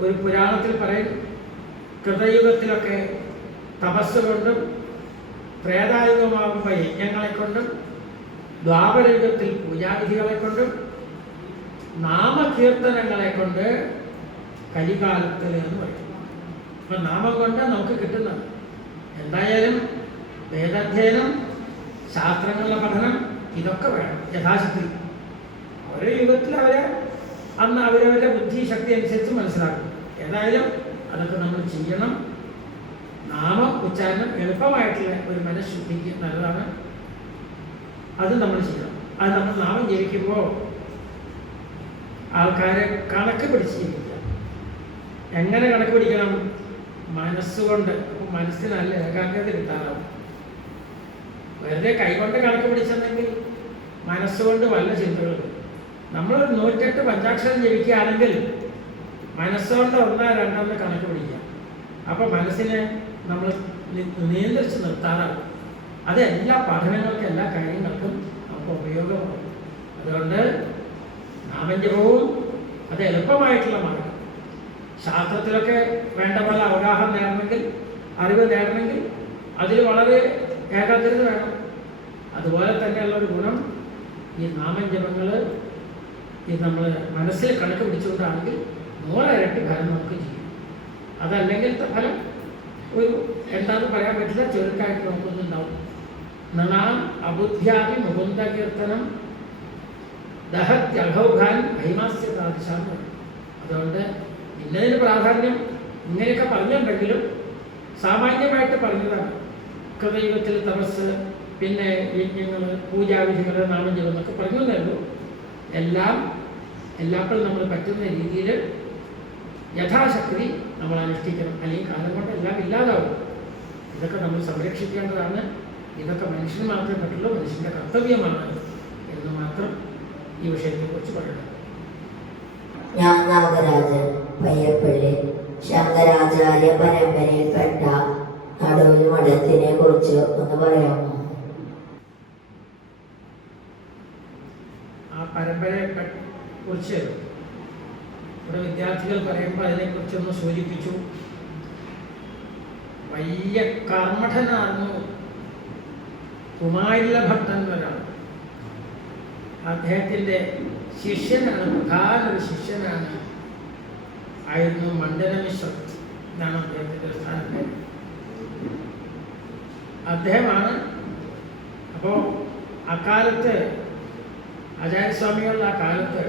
ഒരു പുരാണത്തിൽ പറയും. കൃതയുഗത്തിലൊക്കെ തപസ് കൊണ്ടും പ്രേതായുഗമാകുമ്പോൾ യജ്ഞങ്ങളെ കൊണ്ടും ദ്വാപരയുഗത്തിൽ പൂജാവിധികളെ കൊണ്ടും നാമകീർത്തനങ്ങളെ കൊണ്ട് കലികാലത്തിൽ എന്ന് പറയും. അപ്പം നാമം കൊണ്ട് നമുക്ക് കിട്ടുന്നത് എന്തായാലും വേദാധ്യയനം, ശാസ്ത്രങ്ങളുടെ പഠനം, ഇതൊക്കെ വേണം യഥാശക്തി. ഓരോ യുഗത്തിൽ അന്ന് അവരവരുടെ ബുദ്ധിശക്തി അനുസരിച്ച് മനസ്സിലാക്കും. ഏതായാലും അതൊക്കെ നമ്മൾ ചെയ്യണം. നാമം ഉച്ചാരണം എളുപ്പമായിട്ടുള്ള ഒരു മനഃശുദ്ധിക്ക് നല്ലതാണ്. അത് നമ്മൾ ചെയ്യണം. അത് നമ്മൾ നാമം ജപിക്കുമ്പോൾ ആൾക്കാരെ കണക്ക് പിടിച്ച് ജീവിക്കുക. എങ്ങനെ കണക്ക് പിടിക്കണം? മനസ്സുകൊണ്ട്. അപ്പോൾ മനസ്സിന് നല്ല ഏകാഗ്രത കിട്ടാറാവും. വെറുതെ കൈകൊണ്ട് കണക്ക് പിടിച്ചെന്നെങ്കിൽ മനസ്സുകൊണ്ട് വല്ല ചിന്തകളും. നമ്മളൊരു 108 പഞ്ചാക്ഷരം ജപിക്കുകയാണെങ്കിൽ മനസ്സുകൊണ്ട് 1, 2 കണക്ക് പിടിക്കുക. അപ്പോൾ മനസ്സിനെ നമ്മൾ നിയന്ത്രിച്ച് നിർത്താറാവും. അത് എല്ലാ പഠനങ്ങൾക്കും എല്ലാ കാര്യങ്ങൾക്കും നമുക്ക് ഉപയോഗമാകും. അതുകൊണ്ട് നാമജപവും അത് എളുപ്പമായിട്ടുള്ള മാർഗം. ശാസ്ത്രത്തിലൊക്കെ വേണ്ട പോലെ അവഗാഹം നേടണമെങ്കിൽ, അറിവ് നേടണമെങ്കിൽ അതിൽ വളരെ ഏകാഗ്രത വേണം. അതുപോലെ തന്നെയുള്ള ഒരു ഗുണം ഈ നാമജപങ്ങൾ ഈ നമ്മൾ മനസ്സിൽ കണക്ക് പിടിച്ചുകൊണ്ടാണെങ്കിൽ 100 ഇരട്ടി ഫലം നമുക്ക് ചെയ്യും. അതല്ലെങ്കിൽ ഫലം ഒരു എന്താണെന്ന് പറയാൻ പറ്റില്ല, ചുരുക്കമായിട്ട് നമുക്കൊന്നുണ്ടാവും. നനാം അബുദ്ധ്യാപി മുകുന്ദ കീർത്തനം ദഹത്യഘൗഘാൻ അഹിമാസ്യ താദിശാന്ന് പറയും. അതുകൊണ്ട് ഇന്നതിന് പ്രാധാന്യം ഇങ്ങനെയൊക്കെ പറഞ്ഞിട്ടുണ്ടെങ്കിലും സാമാന്യമായിട്ട് പറഞ്ഞതാണ്. കൃതയുഗത്തിൽ തപസ്, പിന്നെ യജ്ഞങ്ങൾ, പൂജാവിധികൾ, നാമജപം എന്നൊക്കെ പറഞ്ഞു തരുന്നു. എല്ലാപ്പോഴും നമ്മൾ പറ്റുന്ന രീതിയിൽ യഥാശക്തി നമ്മൾ അനുഷ്ഠിക്കണം. അല്ലെങ്കിൽ കാലം കൊണ്ട് എല്ലാം ഇല്ലാതാവും. ഇതൊക്കെ നമ്മൾ സംരക്ഷിക്കേണ്ടതാണ്. ഇതൊക്കെ മനുഷ്യന് മാത്രമേ പറ്റുള്ളൂ, മനുഷ്യൻ്റെ കർത്തവ്യമാണ് എന്ന് മാത്രം ഈ വിഷയത്തെക്കുറിച്ച് പറയണം. ഞാൻ നാഗരാജൻ പയ്യപ്പള്ളി. ശങ്കരാചാര്യ പരമ്പരയിൽപ്പെട്ട നടുവിൽ മഠത്തിനെ കുറിച്ച് ഒന്ന് പറയാമോ? ആ പരമ്പരയെ കുറിച്ച് ഇവിടെ വിദ്യാർത്ഥികൾ പറയുമ്പോൾ അതിനെക്കുറിച്ചൊന്ന് സൂചിപ്പിച്ചു. വലിയ കർമ്മഠനായിരുന്നു കുമാരില ഭട്ടൻ എന്നൊരാൾ. അദ്ദേഹത്തിൻ്റെ ശിഷ്യനാണ്, പ്രധാന ഒരു ശിഷ്യനാണ് ആയിരുന്നു മണ്ഡനമിശ്ര എന്നാണ് അദ്ദേഹത്തിൻ്റെ സ്ഥാനത്ത്. അദ്ദേഹമാണ്. അപ്പോൾ അക്കാലത്ത് ആചാര്യസ്വാമികളുടെ ആ കാലത്ത്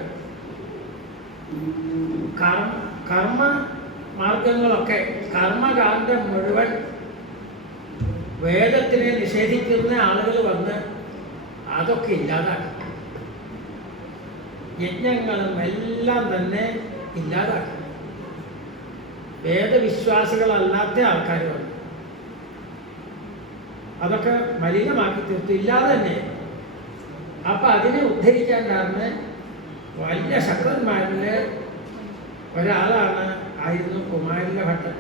കർമ്മ മാർഗങ്ങളൊക്കെ, കർമ്മകാന്ഡം മുഴുവൻ വേദത്തിനെ നിഷേധിക്കുന്ന ആളുകൾ വന്ന് അതൊക്കെ ഇല്ലാതാക്കി. യജ്ഞങ്ങളും എല്ലാം തന്നെ ഇല്ലാതാക്കി. വേദവിശ്വാസികളല്ലാത്ത ആൾക്കാർ വന്നു അതൊക്കെ മലിനമാക്കി തീർത്തു, ഇല്ലാതെ തന്നെ. അപ്പം അതിനെ ഉദ്ധരിക്കാൻ കാരണം വലിയ ശക്തന്മാരിൽ ഒരാളാണ് ആയിരുന്നു കുമാരില ഭട്ടൻ.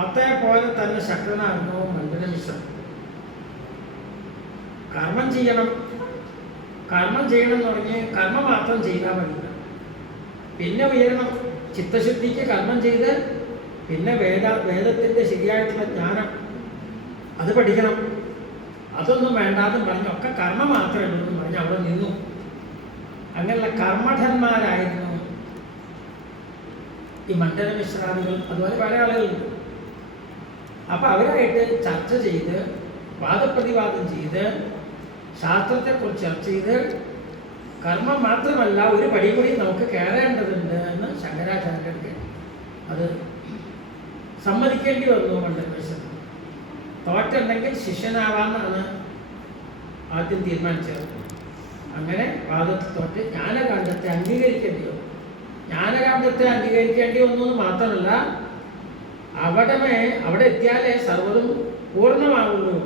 അതേപോലെ തന്നെ ശക്തനായിരുന്നു മണ്ഡലമിശ്രൻ. കർമ്മം ചെയ്യണം എന്ന് പറഞ്ഞ് കർമ്മം മാത്രം ചെയ്താൽ മതി. പിന്നെ ഉയരണം, ചിത്തശുദ്ധിക്ക് കർമ്മം ചെയ്ത് പിന്നെ വേദത്തിൻ്റെ ശരിയായിട്ടുള്ള ജ്ഞാനം അത് പഠിക്കണം. അതൊന്നും വേണ്ടാതെന്ന് പറഞ്ഞ് ഒക്കെ കർമ്മം മാത്രമേ ഉള്ളൂ എന്ന് പറഞ്ഞ് അവിടെ നിന്നു. അങ്ങനെയുള്ള കർമ്മഠന്മാരായിരുന്നു ഈ മണ്ഡലമിശ്രാദികൾ. അതുപോലെ പല ആളുകളുണ്ട്. അപ്പം അവരായിട്ട് ചർച്ച ചെയ്ത് വാദപ്രതിവാദം ചെയ്ത് ശാസ്ത്രത്തെക്കുറിച്ച് ചർച്ച ചെയ്ത് കർമ്മം മാത്രമല്ല ഒരു പടി കൂടി നമുക്ക് കയറേണ്ടതുണ്ട് എന്ന് ശങ്കരാചാര്യർക്ക് അത് സമ്മതിക്കേണ്ടി വന്നു. മണ്ഡലമിശ്രൻ തോറ്റുണ്ടെങ്കിൽ ശിഷ്യനാവാന്നാണ് ആദ്യം തീരുമാനിച്ചത്. അങ്ങനെ വാദത്തിൽ തോറ്റ് ജ്ഞാനകാണ്ഡത്തെ അംഗീകരിക്കേണ്ടി വന്നു. ജ്ഞാനകാണ്ഡത്തെ അംഗീകരിക്കേണ്ടി വന്നു എന്ന് മാത്രമല്ല, അവിടെ എത്തിയാലേ സർവ്വതും പൂർണ്ണമാകുള്ളൂ.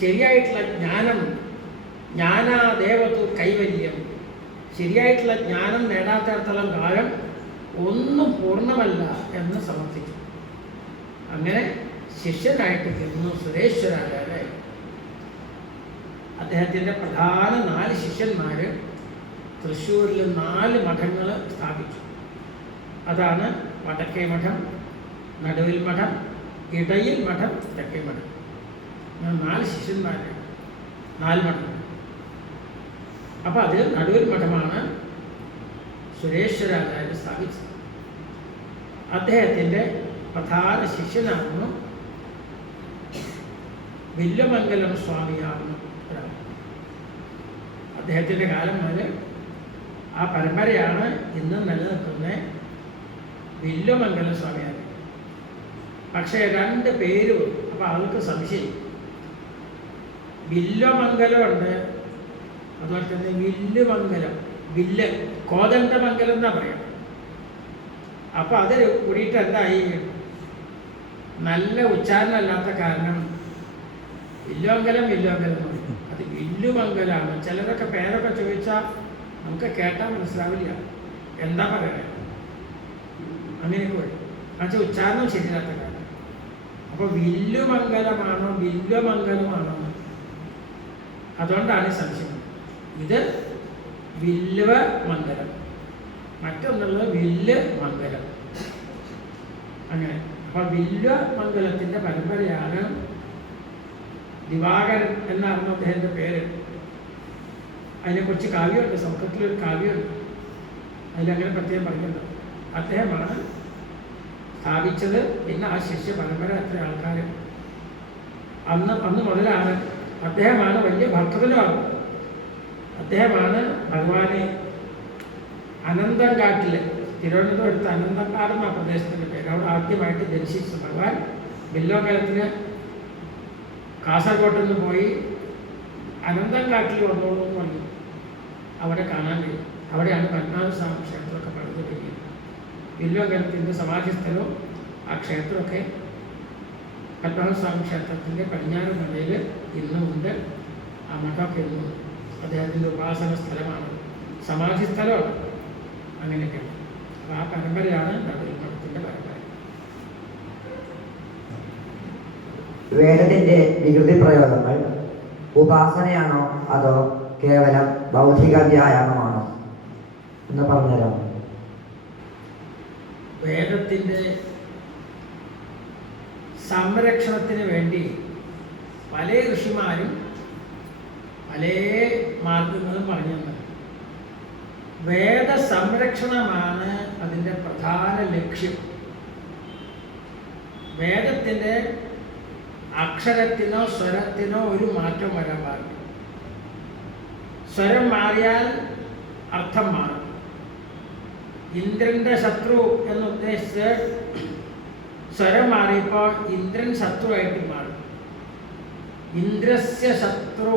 ശരിയായിട്ടുള്ള ജ്ഞാനാദേവത്തു കൈവല്യം, ശരിയായിട്ടുള്ള ജ്ഞാനം നേടാത്തിടത്തോളം കാലം ഒന്നും പൂർണ്ണമല്ല എന്ന് സമർത്ഥിച്ചു. അങ്ങനെ ശിഷ്യനായിട്ട് തീർന്നു സുരേശ്വരാചാര്യ. അദ്ദേഹത്തിൻ്റെ പ്രധാന 4 ശിഷ്യന്മാർ തൃശ്ശൂരിൽ 4 മഠങ്ങൾ സ്ഥാപിച്ചു. അതാണ് വടക്കേ മഠം, നടുവിൽ മഠം, ഇടയിൽ മഠം, തെക്കേ മഠം. 4 ശിഷ്യന്മാർ, 4 മഠം. അപ്പം അതിൽ നടുവിൽ മഠമാണ് സുരേശ്വരാചാര്യ സ്ഥാപിച്ചത്. അദ്ദേഹത്തിൻ്റെ പ്രധാന ശിഷ്യനാകുന്നു വില്വമംഗലം സ്വാമിയാകുന്നു. അദ്ദേഹത്തിൻ്റെ കാലം മുതൽ ആ പരമ്പരയാണ് ഇന്ന് നിലനിൽക്കുന്ന വില്വമംഗലം സ്വാമിയാർ. പക്ഷേ 2 പേര്. അപ്പോൾ ആൾക്ക് സംശയം. വില്വമംഗലമുണ്ട്, അതുപോലെ തന്നെ വില്ലുമംഗലം, കോദണ്ഡമംഗലം എന്നാ പറയാം. അപ്പോൾ അത് കൂടിയിട്ട് എന്തായി, നല്ല ഉച്ചാരണമല്ലാത്ത കാരണം വില്ലുമംഗലം എന്ന് പറയും. അത് വില്ലുമംഗലമാണ്. ചിലരൊക്കെ പേരൊക്കെ ചോദിച്ചാൽ നമുക്ക് കേട്ടാൽ മനസ്സിലാവില്ല എന്താ പറയണേ, അങ്ങനെയൊക്കെ വരും. എന്നുവെച്ചാൽ ഉച്ചാരണം ശരിയില്ലാത്ത കാരണം. അപ്പോൾ വില്ലുമംഗലമാണോ വില്വമംഗലമാണോ, അതുകൊണ്ടാണ് സംശയം. ഇത് വില്വമംഗലം, മറ്റൊന്നുള്ളത് വില്ലുമംഗലം. അങ്ങനെ. അപ്പോൾ വില്വമംഗലത്തിൻ്റെ പരമ്പരയാണ് ദിവാകരൻ എന്നായിരുന്നു അദ്ദേഹത്തിൻ്റെ പേര്. അതിനെക്കുറിച്ച് കാവ്യമുണ്ട്, സംസ്കൃതത്തിലൊരു കാവ്യമുണ്ട്, അതിലങ്ങനെ പ്രത്യേകം പറയുന്നുണ്ട്. അദ്ദേഹമാണ് സ്ഥാപിച്ചത്. പിന്നെ ആ ശിഷ്യ പരമ്പര അത്ര ആൾക്കാർ അന്ന് മുതലാണ്. അദ്ദേഹമാണ് വലിയ ഭക്തനുമാകുന്നത്. അദ്ദേഹമാണ് ഭഗവാനെ അനന്തങ്കാട്ടിൽ, തിരുവനന്തപുരത്ത് അനന്തങ്കാട് എന്ന പ്രദേശത്തിൻ്റെ പേര്, അവിടെ ആദ്യമായിട്ട് ദർശിച്ചു. ഭഗവാൻ വില്വമംഗലത്തിന് കാസർഗോഡ് നിന്ന് പോയി അനന്തങ്കാട്ടിൽ വന്നോളൂ എന്ന് പറഞ്ഞു. അവിടെ കാണാൻ കഴിയും. അവിടെയാണ് പത്മനാഭസ്വാമി ക്ഷേത്രമൊക്കെ പണിത് കഴിയുന്നത്. വില്വമംഗലത്തിൻ്റെ സമാധിസ്ഥലവും ആ ക്ഷേത്രമൊക്കെ പത്മനാഭസ്വാമി ക്ഷേത്രത്തിൻ്റെ പടിഞ്ഞാറ് മലയിൽ ഇന്നുമുണ്ട്. ആ മഠമൊക്കെ ഇന്നുമുണ്ട്. അദ്ദേഹത്തിൻ്റെ ഉപാസന സ്ഥലമാണ്, സമാധി സ്ഥലമാണ്. അങ്ങനെയൊക്കെയാണ്. അപ്പോൾ ആ പരമ്പരയാണ് നടുവിൽ മഠത്തിൻ്റെ പരമ്പര. വേദത്തിന്റെ വികൃതി പ്രയോഗങ്ങൾ ഉപാസനയാണോ അതോ കേവലം ബൗദ്ധിക വ്യായാമമാണോ എന്ന് പറഞ്ഞുതരാമോ? വേദത്തിൻ്റെ സംരക്ഷണത്തിന് വേണ്ടി പല ഋഷിമാരും പല മാർഗങ്ങളും പറഞ്ഞു തന്നത്. വേദ സംരക്ഷണമാണ് അതിൻ്റെ പ്രധാന ലക്ഷ്യം. വേദത്തിൻ്റെ അക്ഷരത്തിനോ സ്വരത്തിനോ ഒരു മാറ്റം വരാൻ പാടില്ല. സ്വരം മാറിയാൽ അർത്ഥം മാറും. ഇന്ദ്രൻ്റെ ശത്രു എന്നുദ്ദേശിച്ച് സ്വരം മാറിയപ്പോൾ ഇന്ദ്രൻ ശത്രുവായിട്ട് മാറും. ഇന്ദ്രസ്യ ശത്രു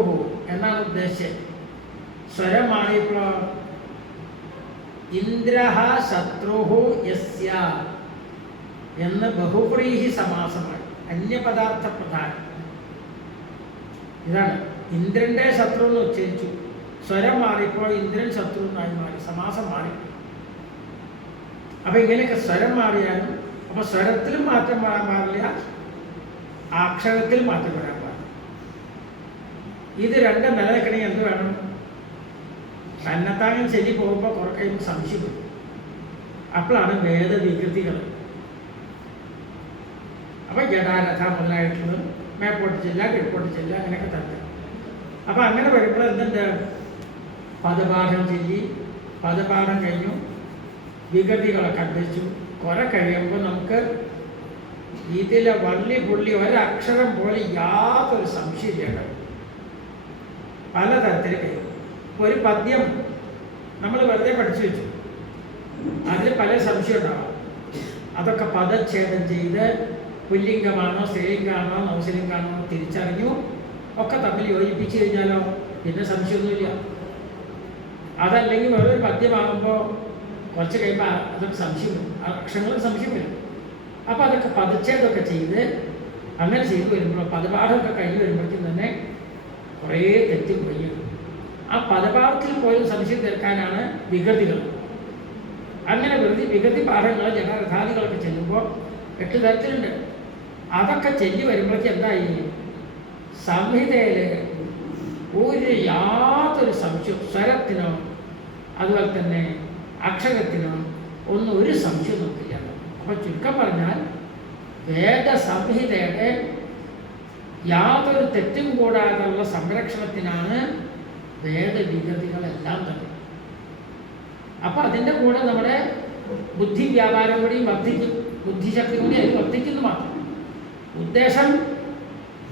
എന്നാണ് ഉദ്ദേശിച്ചത്. സ്വരം മാറിയപ്പോൾ ഇന്ദ്രഃ ശത്രു യസ്യ എന്ന് ബഹുപ്രീഹി സമാസമാണ്. അന്യപദാർത്ഥ പ്രധാനം. ഇതാണ് ഇന്ദ്രൻ്റെ ശത്രു എന്ന് ഉച്ചരിച്ചു, സ്വരം മാറിയപ്പോൾ ഇന്ദ്രൻ ശത്രുന്നായി മാറി, സമാസം മാറി. അപ്പം ഇങ്ങനെയൊക്കെ സ്വരം മാറിയാലും, അപ്പോൾ സ്വരത്തിലും മാറ്റം വരാൻ പാടില്ല, അക്ഷരത്തിലും മാറ്റം വരാൻ പാടില്ല. ഇത് രണ്ടും നിലനിൽക്കണമെങ്കിൽ എന്ത് വേണം? തന്നെത്താനും ശരി പോകുമ്പോൾ കുറെ കഴിയുമ്പോൾ സംശയം വരും. അപ്പോഴാണ് വേദവികൃതികൾ. അപ്പം ജഡാരഥ മുതലായിട്ടുള്ളത് മേപ്പോട്ട് ചെല്ല, കിഴപ്പോട്ട് ചെല്ല, അങ്ങനെയൊക്കെ തന്നെ. അപ്പം അങ്ങനെ വരുമ്പോൾ എന്തുണ്ട്? പദപാഠം ചൊല്ലി, പദപാഠം കഴിഞ്ഞു, വികൃതികളെ കണ്ടിച്ചു. കുറെ കഴിയുമ്പോൾ നമുക്ക് ഇതിലെ വള്ളി പുള്ളി ഒരക്ഷരം പോലെ യാതൊരു സംശയമില്ല. പലതരത്തിൽ കഴിയും. ഒരു പദ്യം നമ്മൾ വെറുതെ പഠിച്ചു വെച്ചു, അതിൽ പല സംശയം ഉണ്ടാവാം. അതൊക്കെ പദച്ഛേദം ചെയ്ത് പുല്ലിംഗമാണോ സ്ത്രീലിംഗമാണോ നൗസലിംഗമാണോ തിരിച്ചറിഞ്ഞു ഒക്കെ തമ്മിൽ യോജിപ്പിച്ചു കഴിഞ്ഞാലോ പിന്നെ സംശയമൊന്നുമില്ല. അതല്ലെങ്കിൽ വേറൊരു പദ്യമാകുമ്പോൾ കുറച്ച് കഴിയുമ്പോൾ അതൊക്കെ സംശയം വരും, അക്ഷരങ്ങൾ സംശയം വരും. അപ്പോൾ അതൊക്കെ പദച്ഛേദമൊക്കെ ചെയ്ത് അങ്ങനെ ചെയ്തു വരുമ്പോൾ പദപാഠമൊക്കെ കഴിഞ്ഞ് വരുമ്പോഴേക്കും തന്നെ കുറേ തെറ്റും കഴിയും. ആ പദപാഠത്തിൽ പോലും സംശയം തീർക്കാനാണ് വികൃതികൾ. അങ്ങനെ വികൃതി പാഠങ്ങൾ ജനരഥാദികളൊക്കെ ചെല്ലുമ്പോൾ 8 തരത്തിലുണ്ട്. അതൊക്കെ ചെല്ലി വരുമ്പോഴേക്കും എന്തായി? സംഹിതയിൽ യാതൊരു സംശയം, സ്വരത്തിനോ അതുപോലെ തന്നെ അക്ഷരത്തിനോ ഒന്നും ഒരു സംശയം നോക്കില്ല. അപ്പോൾ ചുരുക്കം പറഞ്ഞാൽ വേദസംഹിതയുടെ യാതൊരു തെറ്റും കൂടാതെയുള്ള സംരക്ഷണത്തിനാണ് വേദവികൃതികളെല്ലാം തന്നെ. അപ്പം അതിൻ്റെ കൂടെ നമ്മുടെ ബുദ്ധി വ്യാപാരം കൂടിയും വർദ്ധിക്കും, ബുദ്ധിശക്തി കൂടി അതിൽ വർദ്ധിക്കുന്നു മാത്രം. ഉദ്ദേശം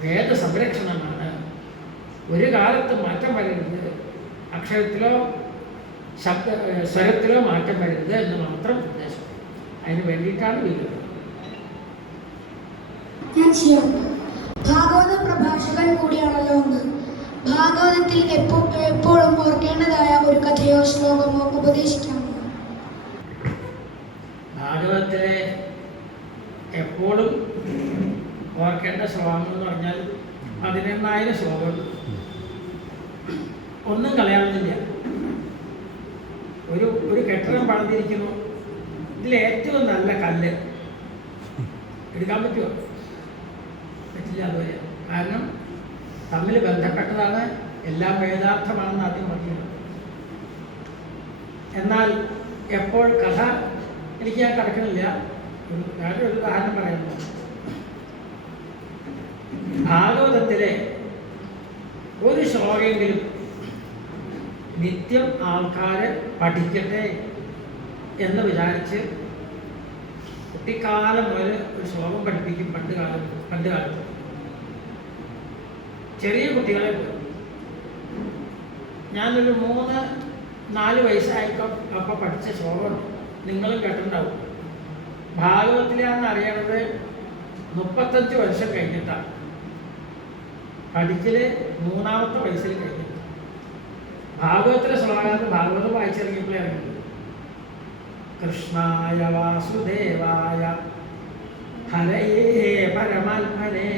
വേദസംരക്ഷണമാണ്. ഒരു കാലത്ത് മാറ്റം വരരുത്, അക്ഷരത്തിലോ സ്വരത്തിലോ മാറ്റം വരരുത് എന്ന് മാത്രം ഉദ്ദേശം. അതിന് വേണ്ടിയിട്ടാണ് വികൃതി. ഞാൻ ശിവൻ, ഭാഗവത പ്രഭാഷകൻ കൂടിയാണല്ലോ ഒന്ന്. ഭാഗവതത്തിൽ എപ്പോഴും ഓർക്കേണ്ടതായ ഒരു കഥയോ ശ്ലോകമോ ഉപദേശിക്കാമോ? ഭാഗവതത്തിലെ എപ്പോഴും ഓർക്കേണ്ട ശ്ലോകങ്ങൾ എന്ന് പറഞ്ഞാൽ 11,000 ശ്ലോകങ്ങൾ, ഒന്നും കളയാവുന്നില്ല. ഒരു കെട്ടിടം പണിതിരിക്കുന്നു, ഇതിലേറ്റവും നല്ല കല്ല് എടുക്കാൻ പറ്റുമോ? പറ്റില്ല. അതുപോലെ കാരണം തമ്മിൽ ബന്ധപ്പെട്ടതാണ്, എല്ലാം വേദാർത്ഥമാണെന്ന് ആദ്യം പറയുന്നത്. എന്നാൽ എപ്പോൾ കഥ എനിക്ക് ഞാൻ കിടക്കണില്ല, ഞാനൊരു ഉദാഹരണം പറയുന്നു. ഭാഗവതത്തിലെ ഒരു ശ്ലോകമെങ്കിലും നിത്യം ആൾക്കാർ പഠിക്കട്ടെ എന്ന് വിചാരിച്ച് കുട്ടിക്കാലം മുതൽ ഒരു ശ്ലോകം പഠിപ്പിക്കും. പണ്ട് കാലത്ത് ചെറിയ കുട്ടികളെ പോയി ഞാനൊരു 3-4 വയസ്സായപ്പോൾ അപ്പോൾ പഠിച്ച ശ്ലോകം നിങ്ങളും കേട്ടിട്ടുണ്ടാവും. ഭാഗവത്തിലാണെന്ന് അറിയണത് 35 വർഷം കഴിഞ്ഞിട്ടാണ്. പഠിക്കൽ 3ാമത്തെ വയസ്സിൽ കഴിഞ്ഞിട്ട്. ഭാഗവത്തിലെ ശ്ലോകത്ത് ഭാഗവതം വായിച്ചിറങ്ങിയപ്പോഴേ ഇറങ്ങുന്നത്. കൃഷ്ണായ വാസുദേവായ ഹരയേ പരമാത്മനെ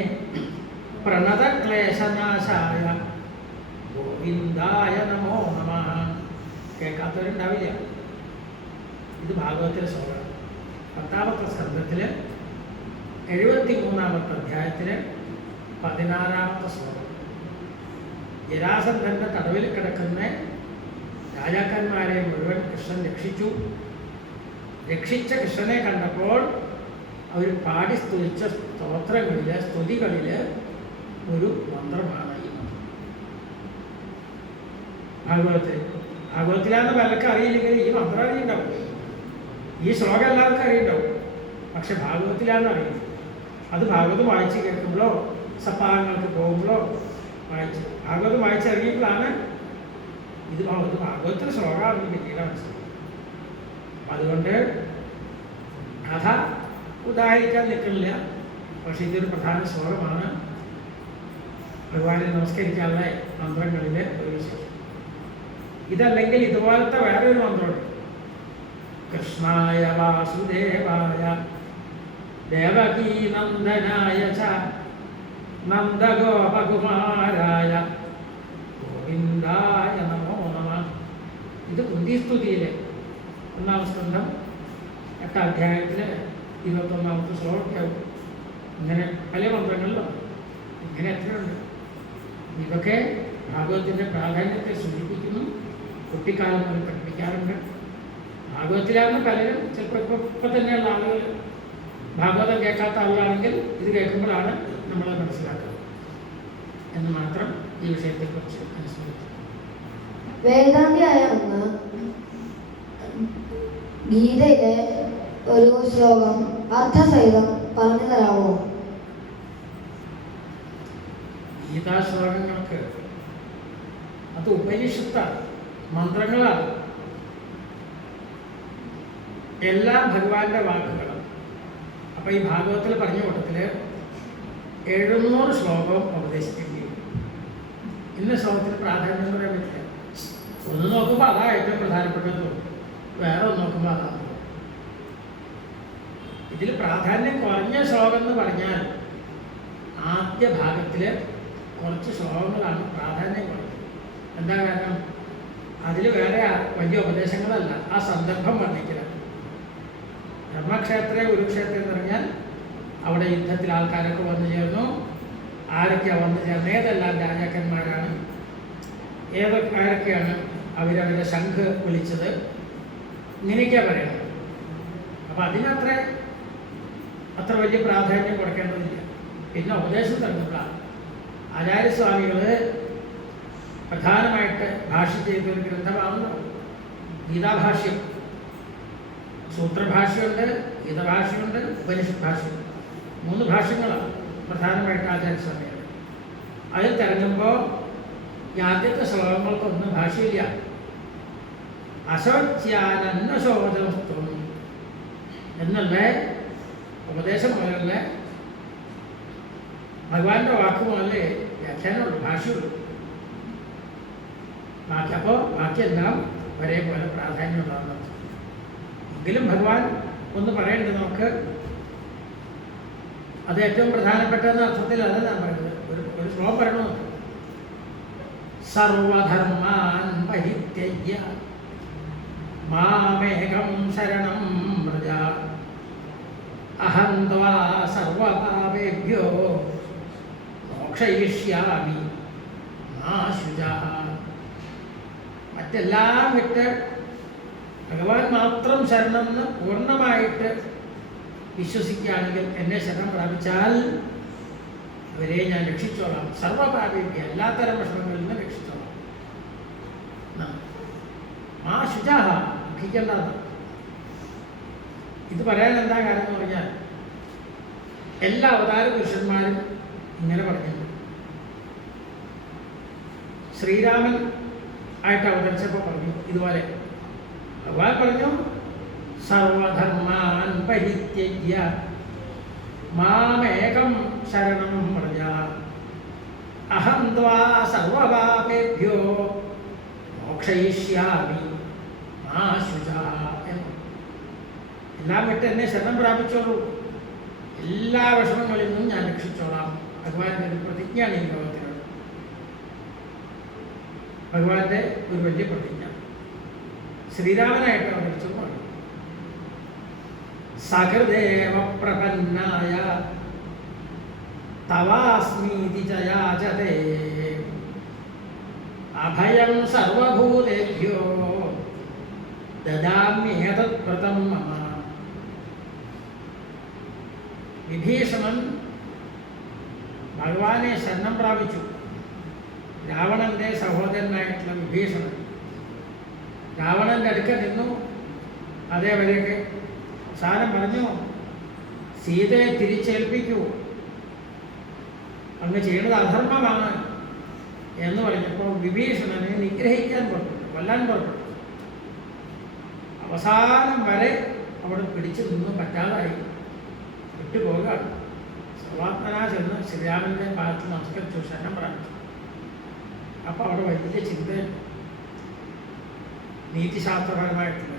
പ്രണതക്ലേശനാശായ ഗോവിന്ദായ നമോ നമഃ. കേൾക്കാത്തവരുണ്ടാവില്ല. ഇത് ഭാഗവത്തിലെ ശ്ലോകം. 10ാമത്തെ സ്കന്ധത്തിൽ 73ാമത്തെ അധ്യായത്തിൽ 16ാമത്തെ ശ്ലോകം. ജരാസന്ധൻ്റെ തടവിൽ കിടക്കുന്ന രാജാക്കന്മാരെ മുഴുവൻ കൃഷ്ണൻ രക്ഷിച്ചു. രക്ഷിച്ച കൃഷ്ണനെ കണ്ടപ്പോൾ അവർ പാടി സ്തുതിച്ച സ്തോത്രങ്ങളിൽ, സ്തുതികളിൽ ഒരു മന്ത്രമാണ് ഈ മന്ത്രം. ഭാഗവത്തിലാന്ന് പലർക്കും അറിയില്ലെങ്കിൽ ഈ മന്ത്രം അറിയുണ്ടാവും, ഈ ശ്ലോകം എല്ലാവർക്കും അറിയുണ്ടാവും. പക്ഷെ ഭാഗവത്തിലാന്ന് അറിയും. അത് ഭാഗവതം വായിച്ച് കേൾക്കുമ്പോഴോ സപ്താഹങ്ങൾക്ക് പോകുമ്പോഴോ വായിച്ച് ഭാഗവതം വായിച്ചിറങ്ങിയപ്പോഴാണ് ഇത് ഭാഗവത്തിലെ ശ്ലോകമാണെന്ന് പിന്നീട് മനസ്സിലായി. അതുകൊണ്ട് കഥ ഉദാഹരിക്കാൻ നിൽക്കുന്നില്ല, പക്ഷെ ഇതൊരു പ്രധാന ശ്ലോകമാണ്. ഭഗവാനെ നമസ്കരിക്കാനുള്ള മന്ത്രങ്ങളിൽ ഒരു വിശേഷം. ഇതല്ലെങ്കിൽ ഇതുപോലത്തെ വേറൊരു മന്ത്രമുണ്ട്. കൃഷ്ണായ വാസുദേവായ ദേവകീ നന്ദനായ ച നന്ദഗോപകുമാരായ ഗോവിന്ദായ നമോ ഇത് കുന്തിസ്തുതിയിലെ 1-ാം സ്കന്ധം 8-ാം അധ്യായത്തിലെ 21-ാമത്തെ ശ്ലോകമാവും. ഇങ്ങനെ പല മന്ത്രങ്ങളിലും ഇങ്ങനെ എത്രയുണ്ട്. ഇതൊക്കെ ഭാഗവതത്തിൻ്റെ പ്രാധാന്യത്തെ സൂചിപ്പിക്കുന്നു. കുട്ടിക്കാലം മുതൽ പഠിപ്പിക്കാറുണ്ട്. ഭാഗവത്തിലാണ് പലരും ചിലപ്പോൾ ഇപ്പം തന്നെയുള്ള ആളുകൾ ഭാഗവതം കേൾക്കാത്ത ആളുകളാണെങ്കിൽ ഇത് കേൾക്കുമ്പോഴാണ് നമ്മളത് മനസ്സിലാക്കുന്നത് എന്ന് മാത്രം ഈ വിഷയത്തെക്കുറിച്ച് അനുസ്മരിച്ചു. വേദാന്തിയായ അങ്ങ് ഗീതയിലെ ഒരു ശ്ലോകം അർത്ഥസഹിതം പറഞ്ഞു തരാമോ? ഗീതാശ്ലോകങ്ങൾക്ക് അത് ഉപനിഷത്താണ്, മന്ത്രങ്ങളാണ്. എല്ലാ ഭഗവാന്റെ വാക്കുകളും. അപ്പം ഈ ഭാഗവത്തിൽ പറഞ്ഞ കൂട്ടത്തിൽ 700 ശ്ലോകവും ഉപദേശിക്കേണ്ടി വരും. ഇന്ന ശ്ലോകത്തിന് പ്രാധാന്യം പറയാൻ പറ്റില്ല. ഒന്ന് നോക്കുമ്പോൾ അതാ ഏറ്റവും പ്രധാനപ്പെട്ടത് തോന്നും, വേറെ ഒന്ന് നോക്കുമ്പോൾ അതാണ്. ഇതിൽ പ്രാധാന്യം കുറഞ്ഞ ശ്ലോകം എന്ന് പറഞ്ഞാൽ ആദ്യ ഭാഗത്തിൽ കുറച്ച് ശ്ലോകങ്ങളാണ് പ്രാധാന്യം കുറഞ്ഞത്. എന്താ കാരണം? അതിൽ വേറെ വലിയ ഉപദേശങ്ങളല്ല, ആ സന്ദർഭം വർണ്ണിക്കണം. ബ്രഹ്മക്ഷേത്ര കുരുക്ഷേത്രം എന്ന് പറഞ്ഞാൽ അവിടെ യുദ്ധത്തിൽ ആൾക്കാരൊക്കെ വന്നു ചേർന്നു. ആരൊക്കെയാണ് വന്നു ചേർന്ന്, ഏതെല്ലാം രാജാക്കന്മാരാണ്, ആരൊക്കെയാണ് അവരവരുടെ ശംഖ് വിളിച്ചത്, ഇങ്ങനെയൊക്കെയാണ് പറയണം. അപ്പം അത്ര വലിയ പ്രാധാന്യം കൊടുക്കേണ്ടതില്ല. പിന്നെ ഉപദേശം തരുന്നതാണ് ആചാര്യസ്വാമികൾ പ്രധാനമായിട്ട് ഭാഷ്യം ചെയ്തൊരു ഗ്രന്ഥമാണല്ലോ ഗീതാഭാഷ്യം. സൂത്രഭാഷ്യമുണ്ട്, ഗീതഭാഷ്യമുണ്ട്, ഉപനിഷത്ത് ഭാഷ്യമുണ്ട്. 3 ഭാഷ്യങ്ങളാണ് പ്രധാനമായിട്ട് ആചാര്യസ്വാമികൾ. അതിൽ തിരഞ്ഞുമ്പോൾ ഈ ആദ്യത്തെ ശ്ലോകങ്ങൾക്കൊന്നും ഭാഷയില്ല. അശോച്യാനശോചനസ്ത്വം എന്നുള്ള ഉപദേശം പോലുള്ള ഭഗവാന്റെ വാക്ക് പോലെ വ്യാഖ്യാനമുള്ളൂ, ഭാഷയുള്ളൂ. ബാക്കിയെല്ലാം ഒരേപോലെ പ്രാധാന്യമുള്ളതാണ്. എങ്കിലും ഭഗവാൻ ഒന്ന് പറയേണ്ടത് നമുക്ക്, അത് ഏറ്റവും പ്രധാനപ്പെട്ടതെന്ന അർത്ഥത്തിൽ അത് ഞാൻ പറയുന്നത്. ഒരു ശ്ലോകം പറയണോ? സർവധർമാൻ പരിത്യജ്യ മാമേകം ശരണം വ്രജ അഹം ത്വാ സർവപാപേഭ്യോ മോക്ഷയിഷ്യാമി മാ ശുചഃ. മറ്റെല്ലാം വിട്ട് ഭഗവാൻ മാത്രം ശരണമെന്ന് പൂർണ്ണമായിട്ട് വിശ്വസിക്കുകയാണെങ്കിൽ, എന്നെ ശരണം പ്രാപിച്ചാൽ അവരെ ഞാൻ രക്ഷിച്ചോളാം. സർവപാപേഭ്യ, എല്ലാത്തരം വിഷമങ്ങളിൽ നിന്ന് രക്ഷിച്ചോളാം. മാ ശുചഃ, ദുഃഖിക്കേണ്ടതാണ്. ഇത് പറയാൻ എന്താ കാരണം എന്ന് പറഞ്ഞാൽ, എല്ലാ അവതാര പുരുഷന്മാരും ഇങ്ങനെ പറഞ്ഞിട്ടുണ്ട്. ശ്രീരാമൻ ആയിട്ട് അവതരിച്ചപ്പോൾ പറഞ്ഞു ഇതുപോലെ. ഭഗവാൻ പറഞ്ഞു, സർവധർമാൻ പരിത്യജ്യ മാമേകം ശരണം വ്രജ അഹം ത്വാ സർവപാപേഭ്യോ മോക്ഷയിഷ്യാമി മാ ശുചഃ. എല്ലാം വിട്ട് എന്നെ ശരണം പ്രാപിച്ചോളൂ, എല്ലാ വിഷമങ്ങളിൽ നിന്നും ഞാൻ രക്ഷിച്ചോളാം. ഭഗവാന്റെ ഒരു പ്രതിജ്ഞയാണ് ഈ ലോകത്തിലുള്ള. ഭഗവാന്റെ ഒരു വലിയ പ്രതിജ്ഞ ശ്രീരാമനായിട്ട് അവതരിച്ചു പറഞ്ഞു. സഹൃദേവ പ്രപന്നായ തവാസ്മീതി ചയാചതേ അഭയം സർവഭൂതേഭ്യോ ദദാമ്യേതത് വ്രതം മമ. വിഭീഷണൻ ഭഗവാനെ ശരണം പ്രാപിച്ചു. രാവണന്റെ സഹോദരനായിട്ടുള്ള വിഭീഷണൻ രാവണന്റെ അടുക്ക നിന്നു. അതേവരെയൊക്കെ സാരം പറഞ്ഞു, സീതയെ തിരിച്ചേൽപ്പിക്കൂ, അങ്ങ് ചെയ്യുന്നത് അധർമ്മമാണ് എന്ന് പറഞ്ഞപ്പോൾ വിഭീഷണനെ നിഗ്രഹിക്കാൻ പുറപ്പെട്ടു, കൊല്ലാൻ പുറപ്പെട്ടു. അവസാനം വരെ അവിടെ പിടിച്ചു നിന്നും പറ്റാതായി വിട്ടുപോകുകയാണ്. സർവാത്മനാ ചെന്ന് ശ്രീരാമൻ്റെ ഭാഗത്ത് നമസ്കരിച്ചു, ശരണം പ്രാപിച്ചു. അപ്പോൾ അവിടെ വലിയ ചിന്ത, നീതിശാസ്ത്രപരമായിട്ടുള്ള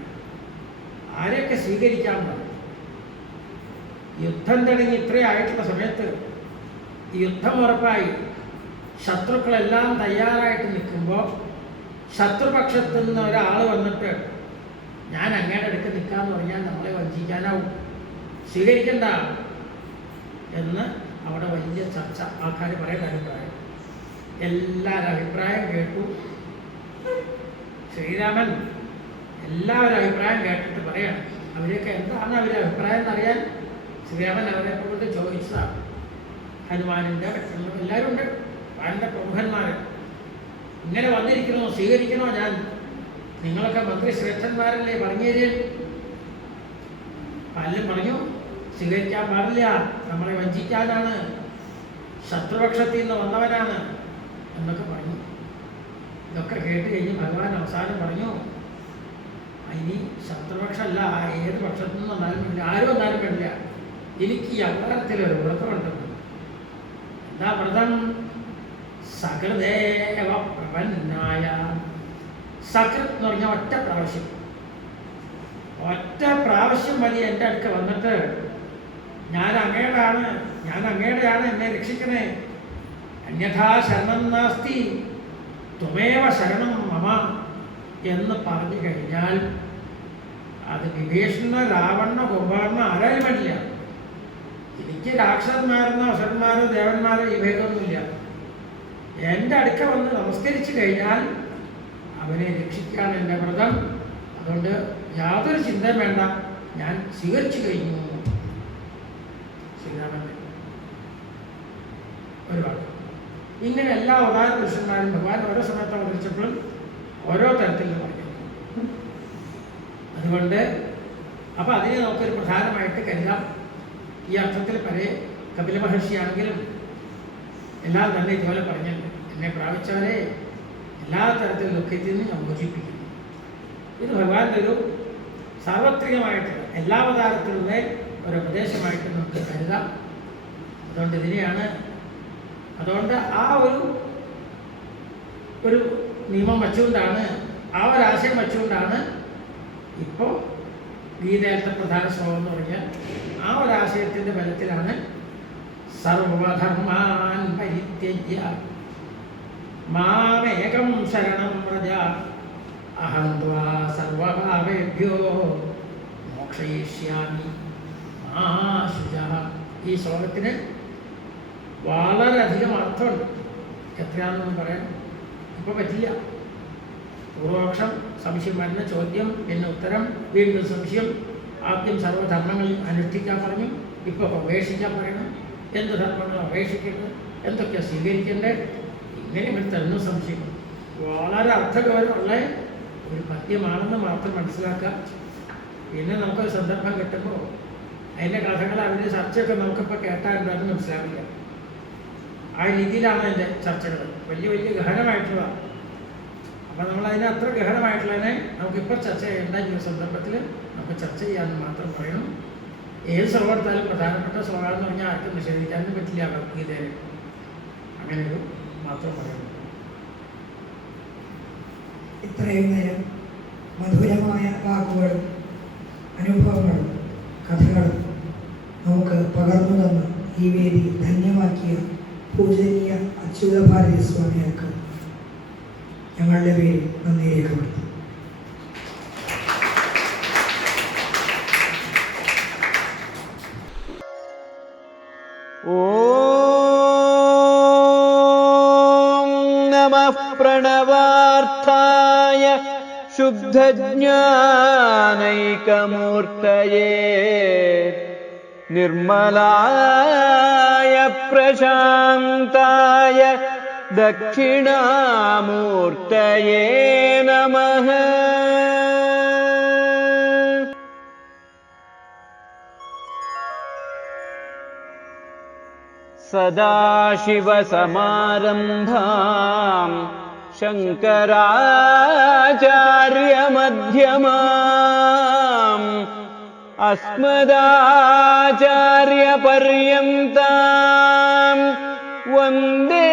ആരെയൊക്കെ സ്വീകരിക്കാൻ പറഞ്ഞു. യുദ്ധം തുടങ്ങി ഇത്രയായിട്ടുള്ള സമയത്ത് യുദ്ധം ഉറപ്പായി ശത്രുക്കളെല്ലാം തയ്യാറായിട്ട് നിൽക്കുമ്പോൾ ശത്രുപക്ഷത്തു നിന്ന് ഒരാൾ വന്നിട്ട് ഞാൻ അങ്ങയുടെ അടുക്ക് നിൽക്കാമെന്ന് പറഞ്ഞാൽ നമ്മളെ വഞ്ചിക്കാനാവും, സ്വീകരിക്കണ്ട എന്ന് അവിടെ വലിയ ചർച്ച. ആൾക്കാർ പറയുന്ന അഭിപ്രായം, എല്ലാവരും അഭിപ്രായം കേട്ടു. ശ്രീരാമൻ എല്ലാവരും അഭിപ്രായം കേട്ടിട്ട് പറയാണ്. അവരെയൊക്കെ എന്താണ് അവരുടെ അഭിപ്രായം എന്നറിയാൻ ശ്രീരാമൻ അവരെ കൊണ്ട് ചോദിച്ചതാണ്. ഹനുമാനിൻ്റെ എല്ലാവരും ഉണ്ട്, വാനൻ്റെ പ്രമുഖന്മാർ. ഇങ്ങനെ വന്നിരിക്കണോ, സ്വീകരിക്കണോ? ഞാൻ നിങ്ങളൊക്കെ മന്ത്രി ശ്രേഷ്ഠന്മാരല്ലേ, പറഞ്ഞു തരും. പലരും പറഞ്ഞു സ്വീകരിക്കാൻ പാടില്ല, നമ്മളെ വഞ്ചിക്കാനാണ്, ശത്രുപക്ഷത്തിൽ നിന്ന് വന്നവനാണ് എന്നൊക്കെ പറഞ്ഞു. ഇതൊക്കെ കേട്ട് കഴിഞ്ഞ് ഭഗവാൻ അവസാനം പറഞ്ഞു, ഇനി ശത്രുപക്ഷമല്ല, ഏത് പക്ഷത്തു നിന്ന് വന്നാലും വേണ്ടില്ല, ആരും വന്നാലും വേണ്ടില്ല, എനിക്ക് ഈ അവതാരത്തിലൊരു വ്രതമുണ്ടെന്ന്. എന്താ വ്രതം? സകൃദേവ പ്രപന്നായ. സകൃത് എന്ന് പറഞ്ഞാൽ ഒറ്റ പ്രാവശ്യം മതി എൻ്റെ അടുക്ക വന്നിട്ട് ഞാൻ അങ്ങയുടെയാണ്, എന്നെ രക്ഷിക്കണേ, അന്യഥാ ശരണം നാസ്തി ത്വമേവ ശരണം മമ എന്ന് പറഞ്ഞു കഴിഞ്ഞാൽ അത് വിഭീഷണ, രാവണ, കുംഭകർണ ആരായും പറ്റില്ല. എനിക്ക് രാക്ഷസന്മാരെന്നോ അസുരന്മാരോ ദേവന്മാരോ ഈ ഭേദമൊന്നുമില്ല. എൻ്റെ അടുക്ക വന്ന് നമസ്കരിച്ചു കഴിഞ്ഞാൽ അവനെ രക്ഷിക്കുകയാണ് എൻ്റെ വ്രതം. അതുകൊണ്ട് യാതൊരു ചിന്തയും വേണ്ട, ഞാൻ സ്വീകരിച്ചു കഴിഞ്ഞു. ശ്രീരാമൻ്റെ ഒരുപാട് ഇങ്ങനെ എല്ലാ അവതാര പുരുഷന്മാരും ഭഗവാൻ ഓരോ സമയത്ത് അവതരിച്ചപ്പോഴും ഓരോ തരത്തിൽ പറഞ്ഞു. അതുകൊണ്ട് അപ്പം അതിനെ നമുക്കൊരു പ്രധാനമായിട്ട് കരുതാം. ഈ അർത്ഥത്തിൽ പഴയ കപില മഹർഷിയാണെങ്കിലും എല്ലാം തന്നെ ഇതുപോലെ പറഞ്ഞിട്ടുണ്ട്, എന്നെ പ്രാപിച്ചവരെ എല്ലാ തരത്തിലും ദുഃഖത്തിൽ നിന്ന് ഞാൻ മോചിപ്പിക്കുന്നു. ഇത് ഭഗവാന്റെ ഒരു സാർവത്രികമായിട്ടുള്ള എല്ലാ അവതാരത്തിലുള്ള ഒരു ഉപദേശമായിട്ട് നമുക്ക് കരുതാം. അതുകൊണ്ട് ആ ഒരു നിയമം വച്ചുകൊണ്ടാണ്, ആ ഒരാശയം വച്ചുകൊണ്ടാണ് ഇപ്പോൾ ഗീതയിലത്തെ പ്രധാന ശ്ലോകം എന്ന് പറഞ്ഞാൽ ആ ഒരാശയത്തിൻ്റെ ബലത്തിലാണ് സർവധർമാൻ പരിത്യജ്യ മാമേകം ശരണം വ്രജ അഹം ത്വാ സർവഭാവേഭ്യോ മോക്ഷയിഷ്യാമി മാ ശുചഃ. ഈ ശ്ലോകത്തിന് വളരെയധികം അർത്ഥമുണ്ട്. എത്രയാണെന്നൊന്നും പറയാൻ ഇപ്പോൾ പറ്റില്ല. പൂർവപക്ഷം, സംശയം വരുന്ന ചോദ്യം, പിന്നെ ഉത്തരം, വീണ്ടും സംശയം. ആദ്യം സർവ്വധർമ്മങ്ങൾ അനുഷ്ഠിക്കാൻ പറഞ്ഞു, ഇപ്പോൾ ഉപേക്ഷിക്കാൻ പറയണം. എന്ത് ധർമ്മങ്ങൾ അപേക്ഷിക്കരുത്, എന്തൊക്കെ സ്വീകരിക്കേണ്ടത്, ഇങ്ങനെ എടുത്തെന്നും സംശയം. വളരെ അർത്ഥഗൗരവമുള്ള ഒരു പദ്യമാണെന്ന് മാത്രം മനസ്സിലാക്കുക. പിന്നെ നമുക്കൊരു സന്ദർഭം കിട്ടുമ്പോൾ അതിൻ്റെ കഥകൾ, അതിൻ്റെ ചർച്ചയൊക്കെ നമുക്കിപ്പോൾ കേട്ടാൽ എന്താണെന്ന് മനസ്സിലാക്കില്ല. ആ രീതിയിലാണ് അതിൻ്റെ ചർച്ചകൾ, വലിയ വലിയ ഗഹനമായിട്ടുള്ളതാണ്. അപ്പം നമ്മളതിനെ അത്ര ഗഹനമായിട്ടുള്ളതിനെ നമുക്കിപ്പോൾ ചർച്ച ചെയ്യേണ്ട ഈ സന്ദർഭത്തിൽ നമുക്ക് ചർച്ച ചെയ്യാമെന്ന് മാത്രം പറയണം. ഏത് ശ്ലോകം എടുത്താലും പ്രധാനപ്പെട്ട ശ്ലോകം എന്ന് പറഞ്ഞാൽ ആർക്കും നിഷേധിക്കാനും പറ്റില്ല ഭഗവത്ഗീതയിൽ. അങ്ങനെ ഒരു മാത്രം പറയണം. ഇത്രയും നേരം മധുരമായ വാക്കുകളും അനുഭവങ്ങളും കഥകളും നമുക്ക് പകർന്നു തന്ന ഈ വേദി ധന്യമാക്കിയ പൂജനീയ അച്യുതഭാരതി സ്വാമികൾക്ക് ഞങ്ങളുടെ പേരിൽ നന്ദി രേഖപ്പെടുത്തും. ഓം നമഃ പ്രണവാർത്ഥായ ശുദ്ധജ്ഞാനൈകമൂർത്തയേ നിർമ്മലായ പ്രശാന്തായ ദക്ഷിണാമൂർത്തയേ നമഃ. സദാശിവസമാരംഭാം ശങ്കരാചാര്യമധ്യമാം അസ്മദാചാര്യപര്യന്താം വന്ദേ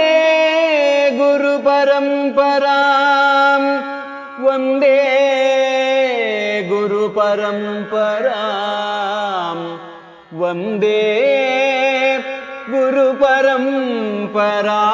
ഗുരുപരംപരാം വന്ദേ ഗുരുപരംപരാം വന്ദേ ഗുരുപരംപരാം.